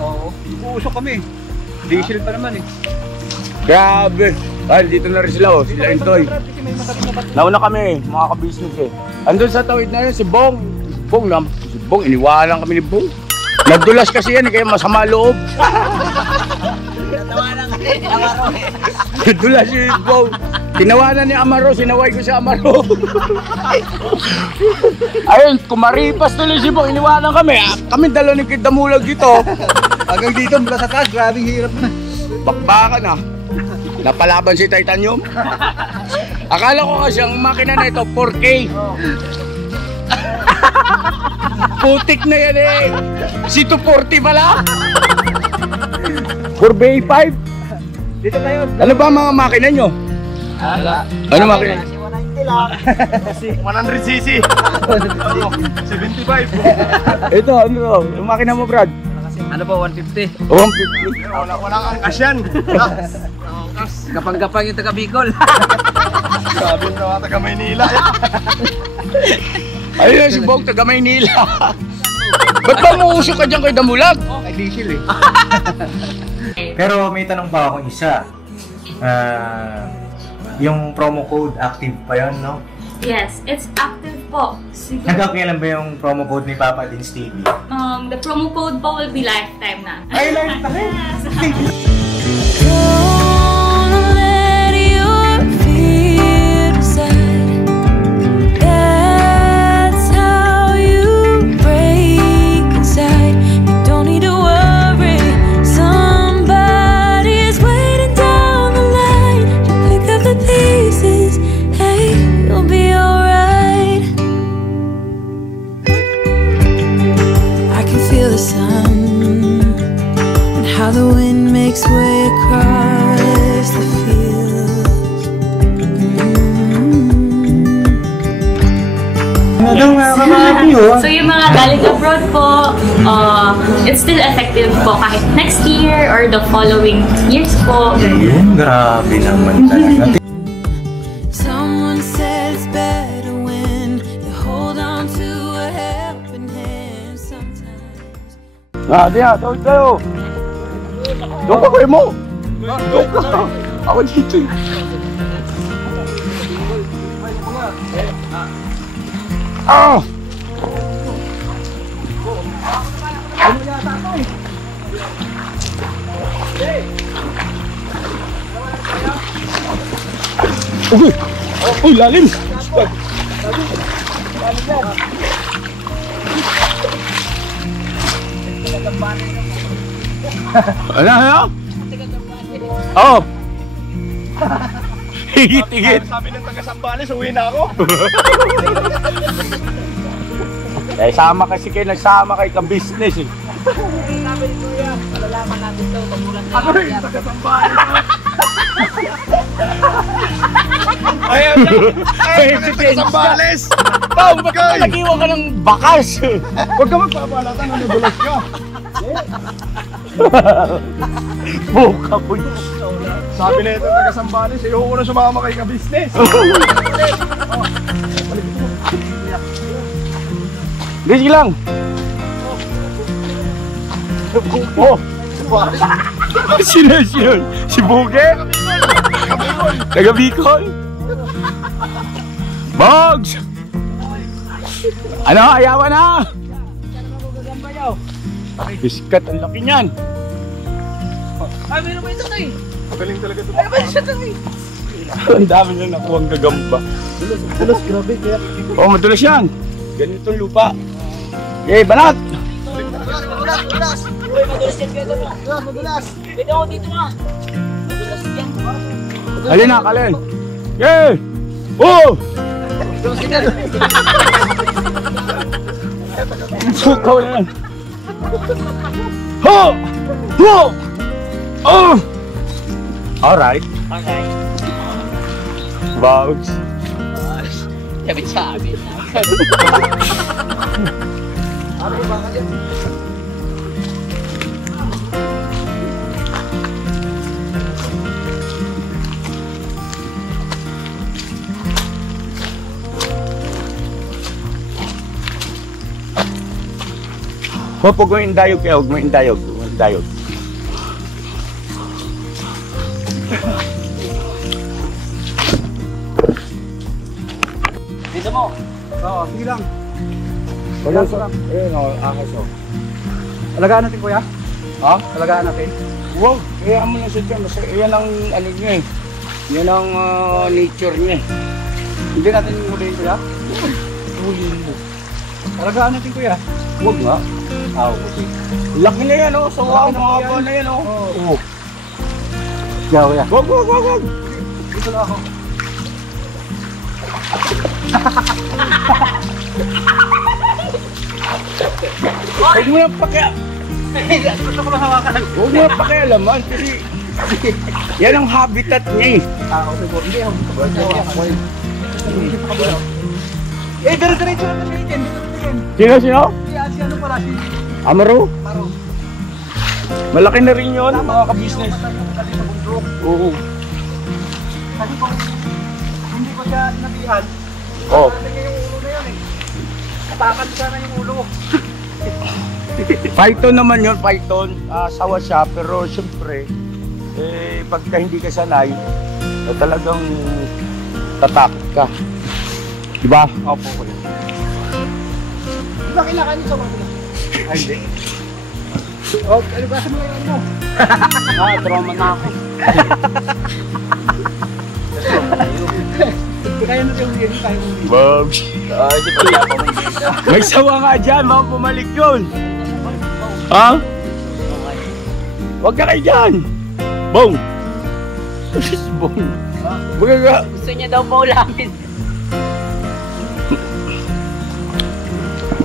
Oo. Uusok kami. Diesel pa naman eh. Grabe. Ay, dito na rin sila oh, sila Intoy. Nauna kami, mga ka-business eh. Andun sa tawid na yun, si Bong. Si Bong, iniwanan kami ni Bong. Nagdulas kasi yan, kaya masama loob. Nagdulas si Bong. Tinawanan ni Amaro, sinaway ko si Amaro. Ayun, kumaripas tuloy si Bong, iniwanan kami. Kami 2 ni Kid Damulag dito. Hanggang dito mula sa taas, grabe hirap na. Bakbakan ah. Napalaban si Titanium. Akala ko kasi ang makina na ito 4K. Putik na yan eh. Si 240 pala. 4BA5. Dito tayo. Ano ba mga makina nyo? Ano makina? 100cc. 75. Ito, ano? Yung makina mo, Brad? Ano ba, 150? 150. Walang angkas yan. Gapang-gapang yung taga Bicol. Sabi ng mga taga Maynila. Ayun si Bong, taga Maynila. Ba't ba muusok ka dyan kay Damulag? Ay, diesel eh. Pero may tanong pa akong isa. Yung promo code active pa yun, no? Yes, it's active po. Hanggang kailan ba yung promo code ni Papa Dins TV? The promo code po will be lifetime na. Ay, lifetime! The wind makes way across the fields. So yung mga galing abroad po, it's still effective po kahit next year or the following years po. Yun, grabe naman talaga. Someone said it's better when you hold on to a helping hand sometimes. Diya, tawid tayo. Doon ka kayo mo. Doon ka. Ako dito eh. Ah! Uy! Uy, lalim! Ano? Oh! Higit-higit! Sabi ng taga Sambales, uwi na ako. Eh, sama kasi kayo, nagsama kayo ka-business eh. Sabi ni Kuya, malalaman natin daw pagulang na. Ano rin, taga-sambahan ito. Ayun, taga-sambales. Tom, ba't ka nag-iwan ka ng bakas? Huwag ka magpapalatan, nanubulas ka. Buka po yun. Sabi na ito, taga-sambales, ayoko na sumama kay ka-business. Sige lang. Oh. Sino? Si Buge? Taga Bicol? Bogs! Ano? Ayawan na! Biskat, ang laki niyan. Ay, meron ba ito tayo? Magaling talaga ito. Ay, ba siya tayo? Ang dami na nakuha ang gagamba. Madulas, grabe. Kaya Oh, madulas yan. Ganitong lupa. Okay, banat! Madulas! Uy, madulas yan kayo doon. Madulas! Pwede ako dito na. Madulas yan. Alin na, kalin. Yeah! Oh! Madulas yan. Sukaw na yan. Ho! Ho! Oh! Alright. Okay. Bogs. Sabi. Ano ba kasi? Huwag mo yung dayog kaya, huwag mo yung dayog. Huwag mo yung dayog. Dito mo. Oo, sige lang. Wala sa lang. Ayun o, akas o. Alagaan natin, kuya. Ha? Alagaan natin. Wow, kaya mo lang siya dyan. Yan ang ano niya eh. Yan ang nature niya eh. Hindi natin huliin, kuya. Huliin mo. Alagaan natin, kuya. Huwag nga. Okay. Laki na yan o. Sa mahaba na yan o. Oo. Yeah, kuya. Wag. Dito na ako. Huwag mo na Gusto ko lang hawakan. Huwag mo na pakialaman kasi yan ang habitat niya eh. Okay po. Hindi ako. Eh, dire-diretso natin sa itin. Sino? Si ano pala, si Amaro? Maro. Malaki na rin yun, mga ka-business. Kasi sa bundok. Oo. Kasi kung hindi ko siya nabihan, Oh. nalagay yung ulo na yun eh. Katakan sana yung ulo. Python naman yun, Python. Sawa siya, pero siyempre, pagka hindi ka sanay, talagang tatakot ka. Diba? Opo ko yun. Di ba kailangan niyo sa mga Ay, hindi. Oh, ano ba sa mga yan mo? Trauma na ako. Kaya natin yung hindi tayo ulit. Bogs. May sawa nga dyan, mga pumalik yun. Ha? Huwag ka kayo dyan. Bong. Bong. Baga. Gusto niya daw paulamin.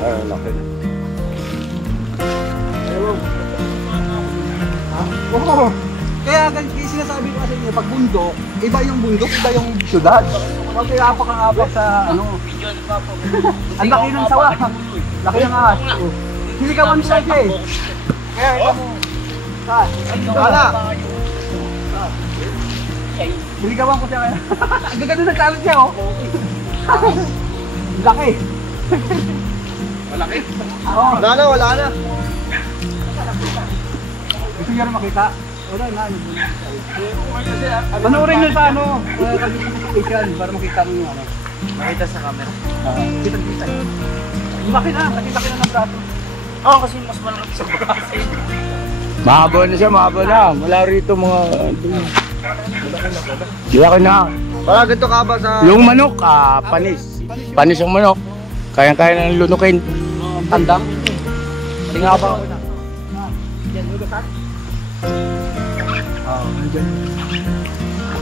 Ay, laki na. Oo. Kaya sinasabi ko kasi niyo, pag bundok, iba yung bundok, iba yung syudad. Huwag kayo apak-apak sa ano. Ang laki ng sawa. Laki ng ahas. Siligawan siya siya eh. Kaya ito mo. Wala. Siligawan ko siya kaya. Ang gaganda ng challenge niya oh. Laki. Malaki. Oo. Wala na. Gusto niya rin makita. Wala na. Panoorin nyo sa ano. Kasi para makita mo yung ano. Makita sa camera. Kita. Laki na. Laki na ng braso. Oo, kasi mas malaki sa braso. Mahaba na siya, mahaba na. Wala rito mga... Laki na. Para ganito ka ba sa... Yung manok, panis. Panis yung manok. Kaya-kaya na lunukin. Tandang. Tinga pa ako na.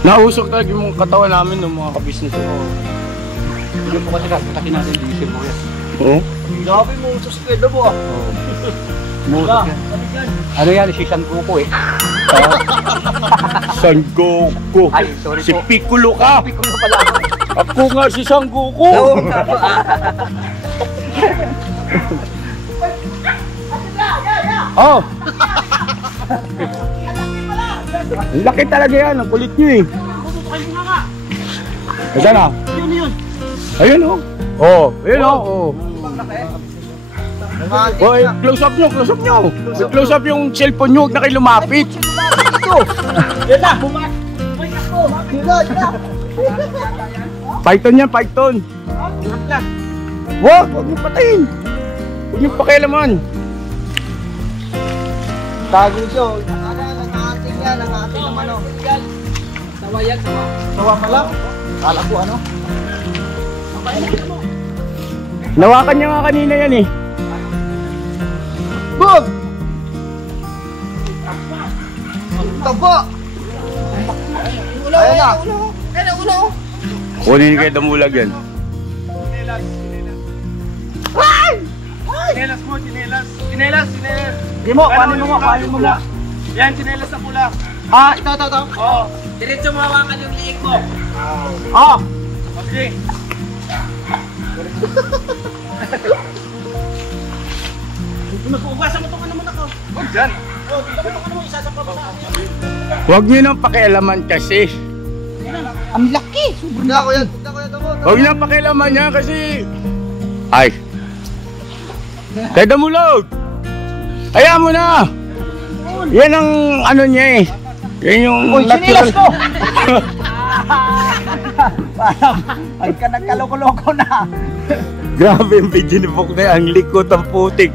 Nausok talaga yung katawan namin ng mga ka-business. Hindi po kasi kakitakin natin di isip mo yan. Oh? Grabe mo, suspendo mo ah. Mutok yan. Ano yan, si Sangoku eh. Sangoku. Ay, sorry Si po. Piccolo ka. Piccolo pala ako. Ako nga si Sangoku. Oh. Ang laki talaga yan, ang kulit nyo eh. Ayan na. Ayun oh. Oh, ayun oh. Boy, close up nyo, close up nyo. Close up yung cellphone nyo, huwag na kayo lumapit. Python yan, Python. Huwag nyo patayin. Huwag nyo pakialaman. Tago siya. Nangating yan, nangating naman o. Sawa yan, sawa. Sawa pa lang? Kala ko ano? Nawakan niya nga kanina yan eh. Bug! Tabo! Ayan na. Kunin kayo damulag yan. Chinelas mo, chinelas. Chinelas, chinelas. Di mo, paano mo mo? Yan, chinelas na pula. Ah, ito. Oo. Diretso mo hawakan yung liig mo. Ah! Okay. Ugasan mo ito ka naman ako. Huwag dyan. Huwag nyo nang pakialaman kasi. Ang laki! Sobrang laki yan. Huwag nyo nang pakialaman yan kasi. Ay. Kaya damulag. Hayaan mo na. Yan ang ano niya eh. Yan yung Uy, sinilas ko! natural. Parang, pagka nagkaloko-loko na. Grabe yung video ni Bok na ang likot ang putik.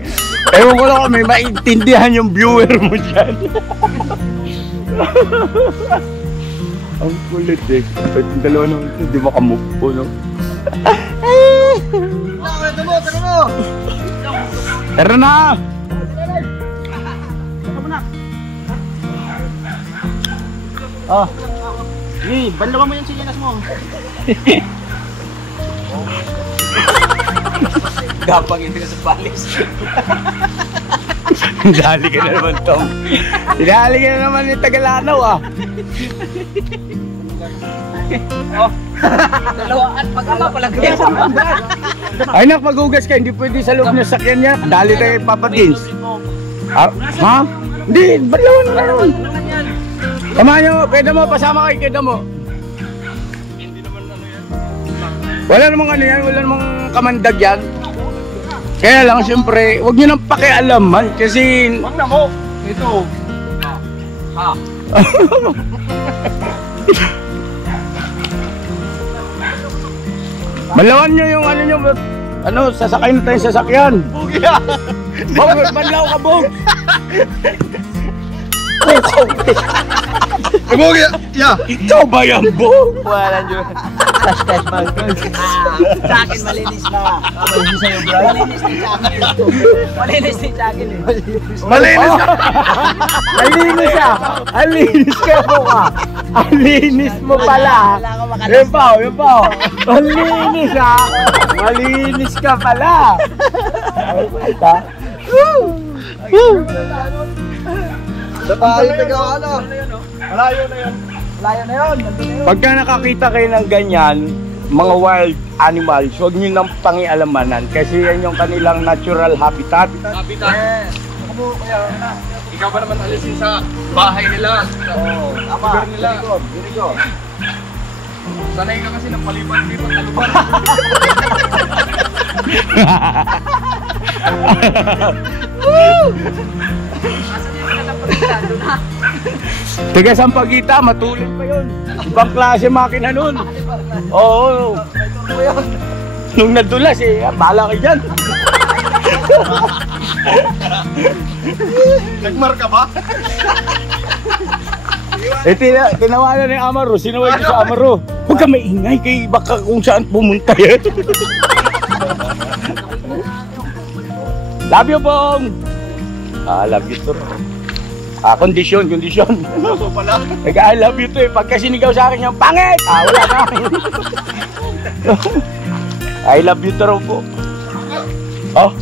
Ewan ko lang kung may maintindihan yung viewer mo dyan. Ang kulit eh. At yung dalawa nung hindi makamove po no. Tara na! Oh, Banlawan mo yung sinyanas mo. gapang hindi ka sa palis. Dali ka na naman, Tom. Dali ka na naman yung Tagalanaw ah. Dalawaan, pag-ama pala kaya sa panggan. Ay nak, pag-ugas ka, hindi pwede sa loob ng sakyan niya. Dali tayo papatins. Ah, ha? Hindi, balawan na naman. Samahan nyo, keda mo, pasama kay keda mo. Wala namang ano yan, wala namang kamandag yan. Kaya lang, siyempre, huwag nyo nang pakialaman kasi... Huwag na mo. Ito. Malawan nyo yung ano nyo, ano, sasakay na tayong sasakyan. Bugya. Bog, banlaw ka, Bog. Bugya. Yeah. Ikaw ba yan, Bog? Wala nyo. Cash bag. Sa akin malinis na. Malinis sa'yo, bro. Malinis din sa akin. Malinis din sa akin eh. Malinis ka. Malinis ah. Alinis ka po ka. Alinis mo pala. Yun pa, yun pa. Malinis ah. Malinis ka pala. Malayo na yan. Layo na yun. Pagka nakakita kayo ng ganyan, mga wild animals, huwag nyo nang pangialamanan kasi yan yung kanilang natural habitat. Ikaw ba naman alisin sa bahay nila? Oo, tama. Lugar nila. Very good. Sanay ka kasi ng palipat-lipat na lugar. Tiga Sampaguita, matulog pa yun. Ibang klase makina nun. Oo. Nung nadulas eh, bahala kayo dyan. Nagmarka ba? Eh, tinawanan ni Amaro, sinaway ko sa Amaro. Huwag ka maingay kay baka kung saan pumunta yan. Love you, Bong! Love you, too. Kondisyon. Ano pala? I love you, too. Pagka sinigaw sa akin yung pangit! Wala na. I love you, too po. Oh.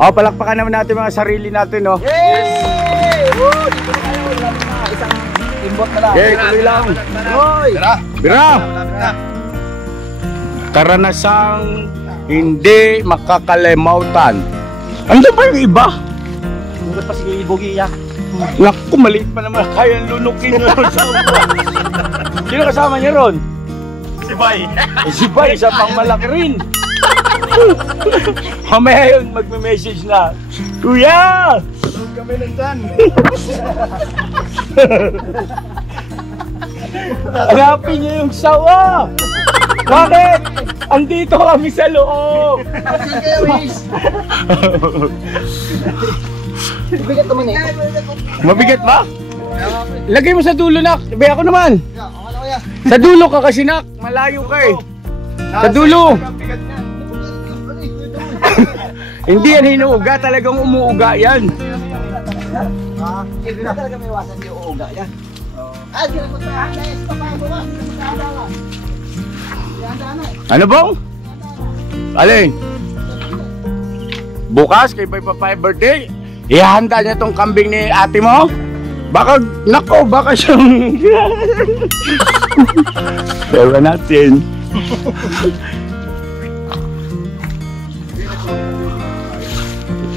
Oh, palakpakan naman natin mga sarili natin, no? Yay! Woo! Dito na kayo. Wala na. Isang imbot na lang. Okay, tuloy lang. Hoy! Bira! Karanasang hindi makakalimutan. Ano ba yung iba? Huwag pa si Bogi ya. Naku, maliit pa naman. Kaya lunukin nyo sa ulo. Sino kasama niya ron? Si Bay. Si Bay, isa pang malaki rin. Mamaya yun, magme-message na, Kuya! Tulog kami ng dan. Hanapin niyo yung sawa! Bakit? Andito kami sa loob! Bigat naman eh. Mabigat ba? Lagay mo sa dulo, nak. Sabi ako naman. Sa dulo ka kasi, nak. Malayo ka eh. Sa dulo. Hindi yan hinuuga. Talagang umuuga yan. Hindi na talaga may iwasan yung uuga yan. Ano bang? Alin? Bukas kay Papa birthday, ihahanda niya tong kambing ni ate mo? Baka, nako, baka siyang... Ewan natin.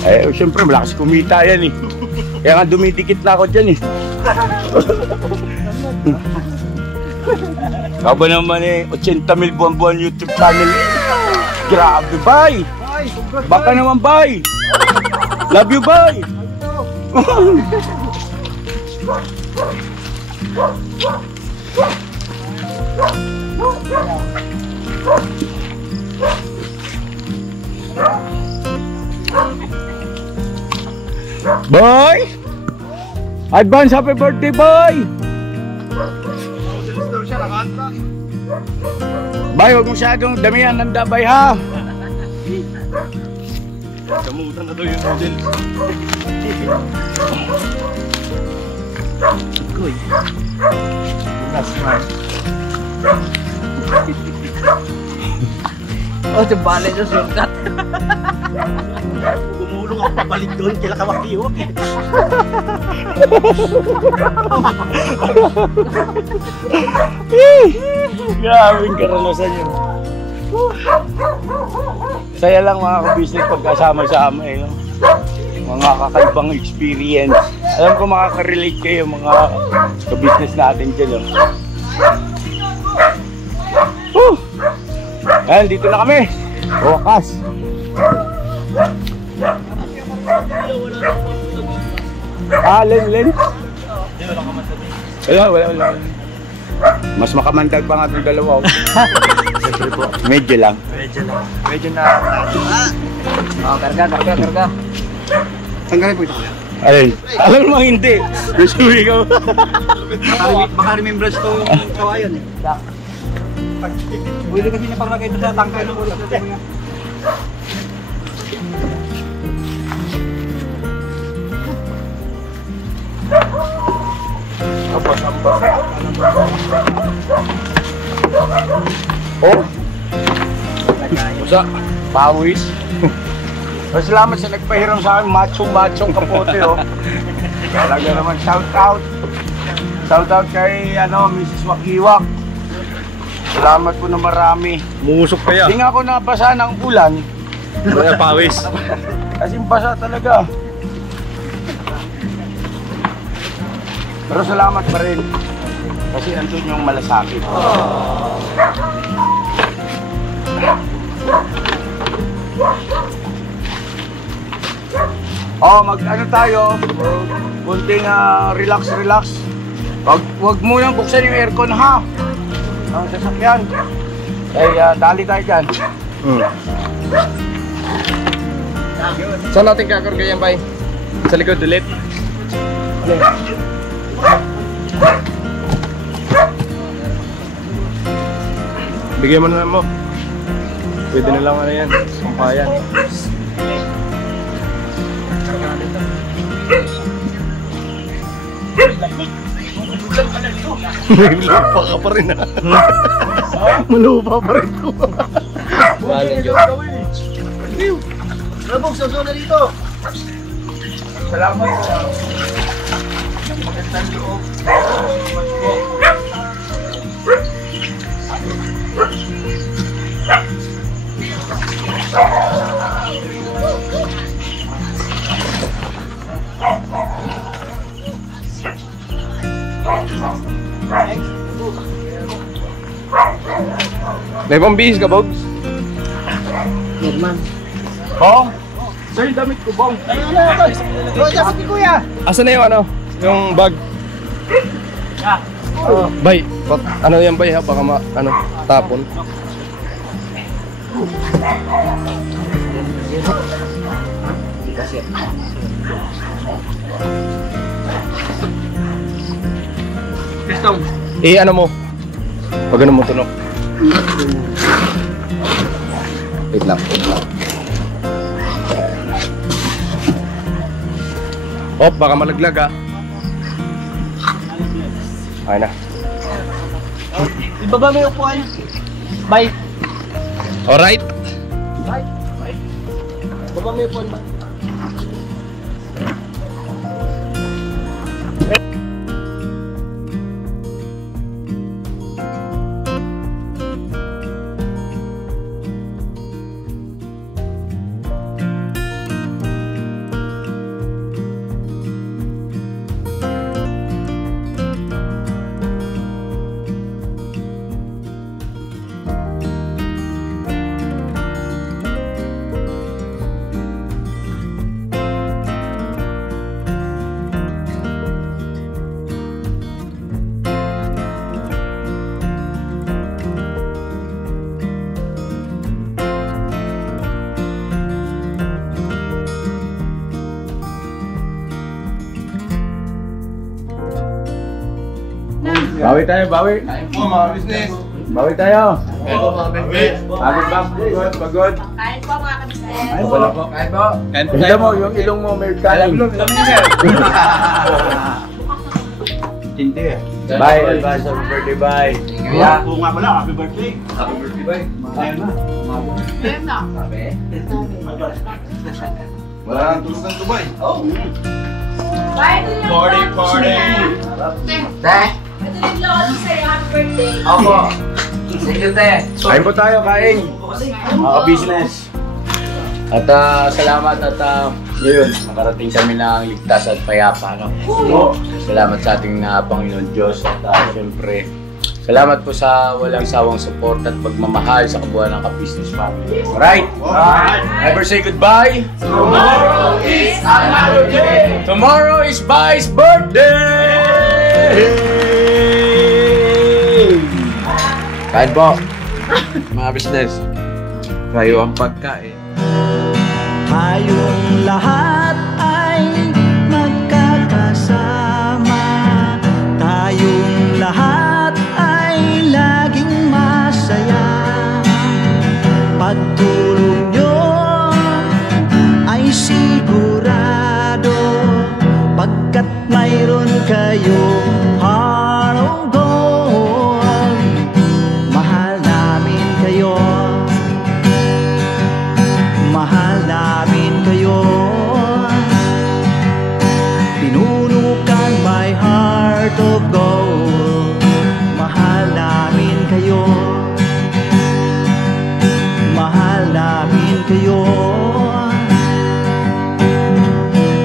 Eh, siyempre, malakas kumita yan eh. Kaya nga dumidikit na ako dyan eh. Kaba naman eh, 80,000 buwan-buwan YouTube channel eh. Grabe, bye! Baka naman, bye! Love you, bye! Boy! Advance happy birthday, boy! Bay, huwag masyadong damihan ng dabay, ha? Kamutan na daw yung model. Goy. Last man. Oh, bale sa shortcut. Gumulong ako pabalik doon, kila kawakiyo. Grabing karanasan yun. Saya lang mga ka-business pagkasama-sama eh. No? Mga kakaibang experience. Alam ko makaka-relate kayo mga ka-business natin dyan. No? Ayan, dito na kami. Wakas. Len. Wala. Mas makamandag pa nga itong dalawa. Siyempre po. Medyo lang. Medyo na. Oh, karga. Tanggalin po ito. Alin? Alam mo hindi. Gusto ko. Baka remembrance to yung kawayan eh. Pwede kasi niya paglagay ito sa tangkay ng ulit natin nga. Oh. Usa, pawis. Salamat sa nagpahiram sa akin, macho-machong kapote, oh. Talaga naman, shout out. Shout out kay, Mrs. Wakiwak. Salamat po na marami. Musok kaya. Hindi nga ako nabasa ng ulan. Kaya pawis. Kasi basa talaga. Pero salamat pa rin. Kasi andun yung malasakit. Oh, mag-ano tayo? Kunting relax. Wag mo nang buksan yung aircon, ha? Ang sasakyan. Kaya dali tayo dyan. Saan natin kakarga yan, bay? Sa likod, ulit. Bigyan mo na mo. Pwede na lang yan. Sampayan. May lupa ka pa rin ha. Malupa pa rin to. Rabog, sausaw na dito. Salamat sa magandang loob. May pambihis ka, Bogs? Norman. Bong! Sir, yung damit ko, Bong. Asan na yung ano? Yung bag? Bay, ano yan bay ha? Baka tapon. Ano mo? Pag ano mo tunok. Wait lang. Hop, baka malaglag ha. Ay na. Ibaba mo yung upuan. Bye. Alright. Ibaba mo yung upuan ba? Bawi tayo, bawi. Mga business. Bawi tayo. Pagod ba? Pagod. Kain po mga kabisnes. Ay, wala po. Kain po. Tignan mo, yung ilong mo may kain. Tindi eh. Bye, advance happy birthday, bye. Kaya, Oo nga pala, happy birthday. happy birthday, bye. Ayun na. Meron na. Wala nang tulog ng Dubai. Bye, ito yung Party. Ito yung lolo sa'yo. Happy birthday. Opo. Sige, te. Kain po tayo, kain. Mga business. At salamat at ngayon, nakarating kami ng ligtas at payapa. No? Salamat sa ating Panginoon Diyos at siyempre, salamat po sa walang sawang support at pagmamahal sa kabuuan ng Ka-Business Family. Alright? Never say goodbye. Tomorrow is another day. Tomorrow is Bai's birthday. Kain po. Mga business, kayo ang pagkain. Tayong lahat ay magkakasama. Tayong lahat ay laging masaya. Pagtulong nyo ay sigurado, pagkat mayroon kayong heart of gold. Mahal namin kayo. Mahal namin kayo. Pinunukan my heart of gold. Mahal namin kayo. Mahal namin kayo.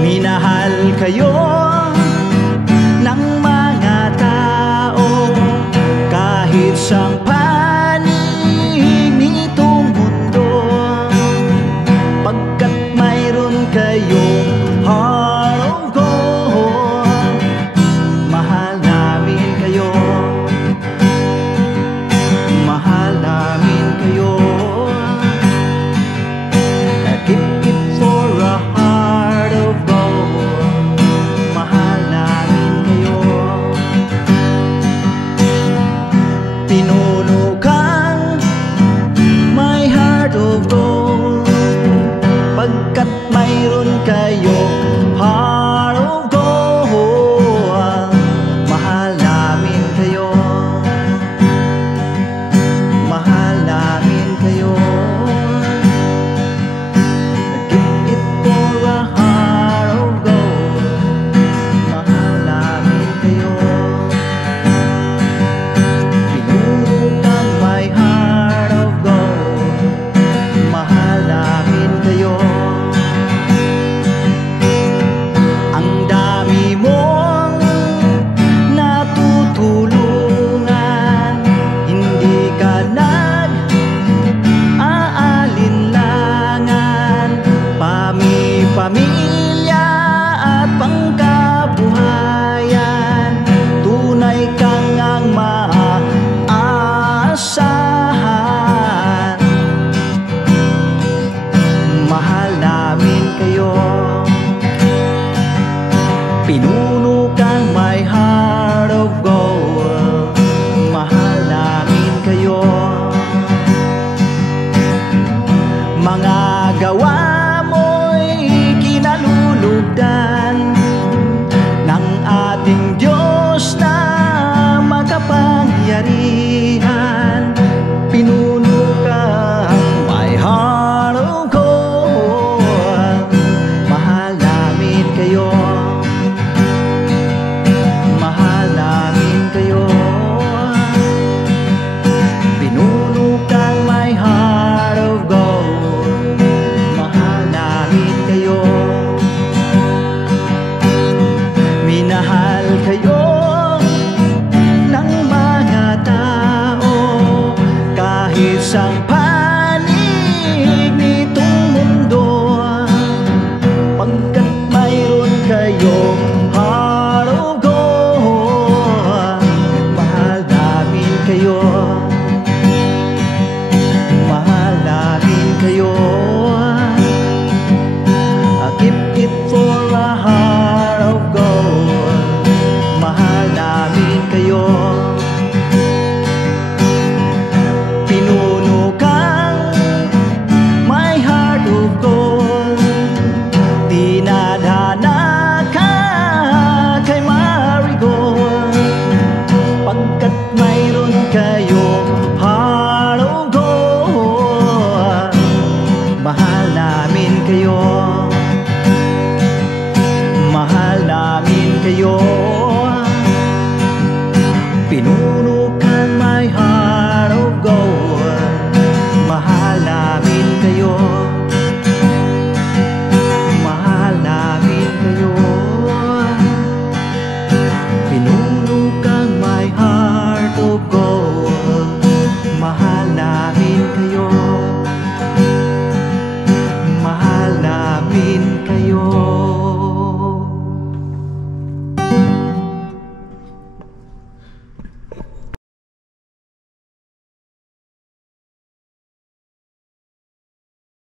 Minahal kayo ng mga tao kahit saan pa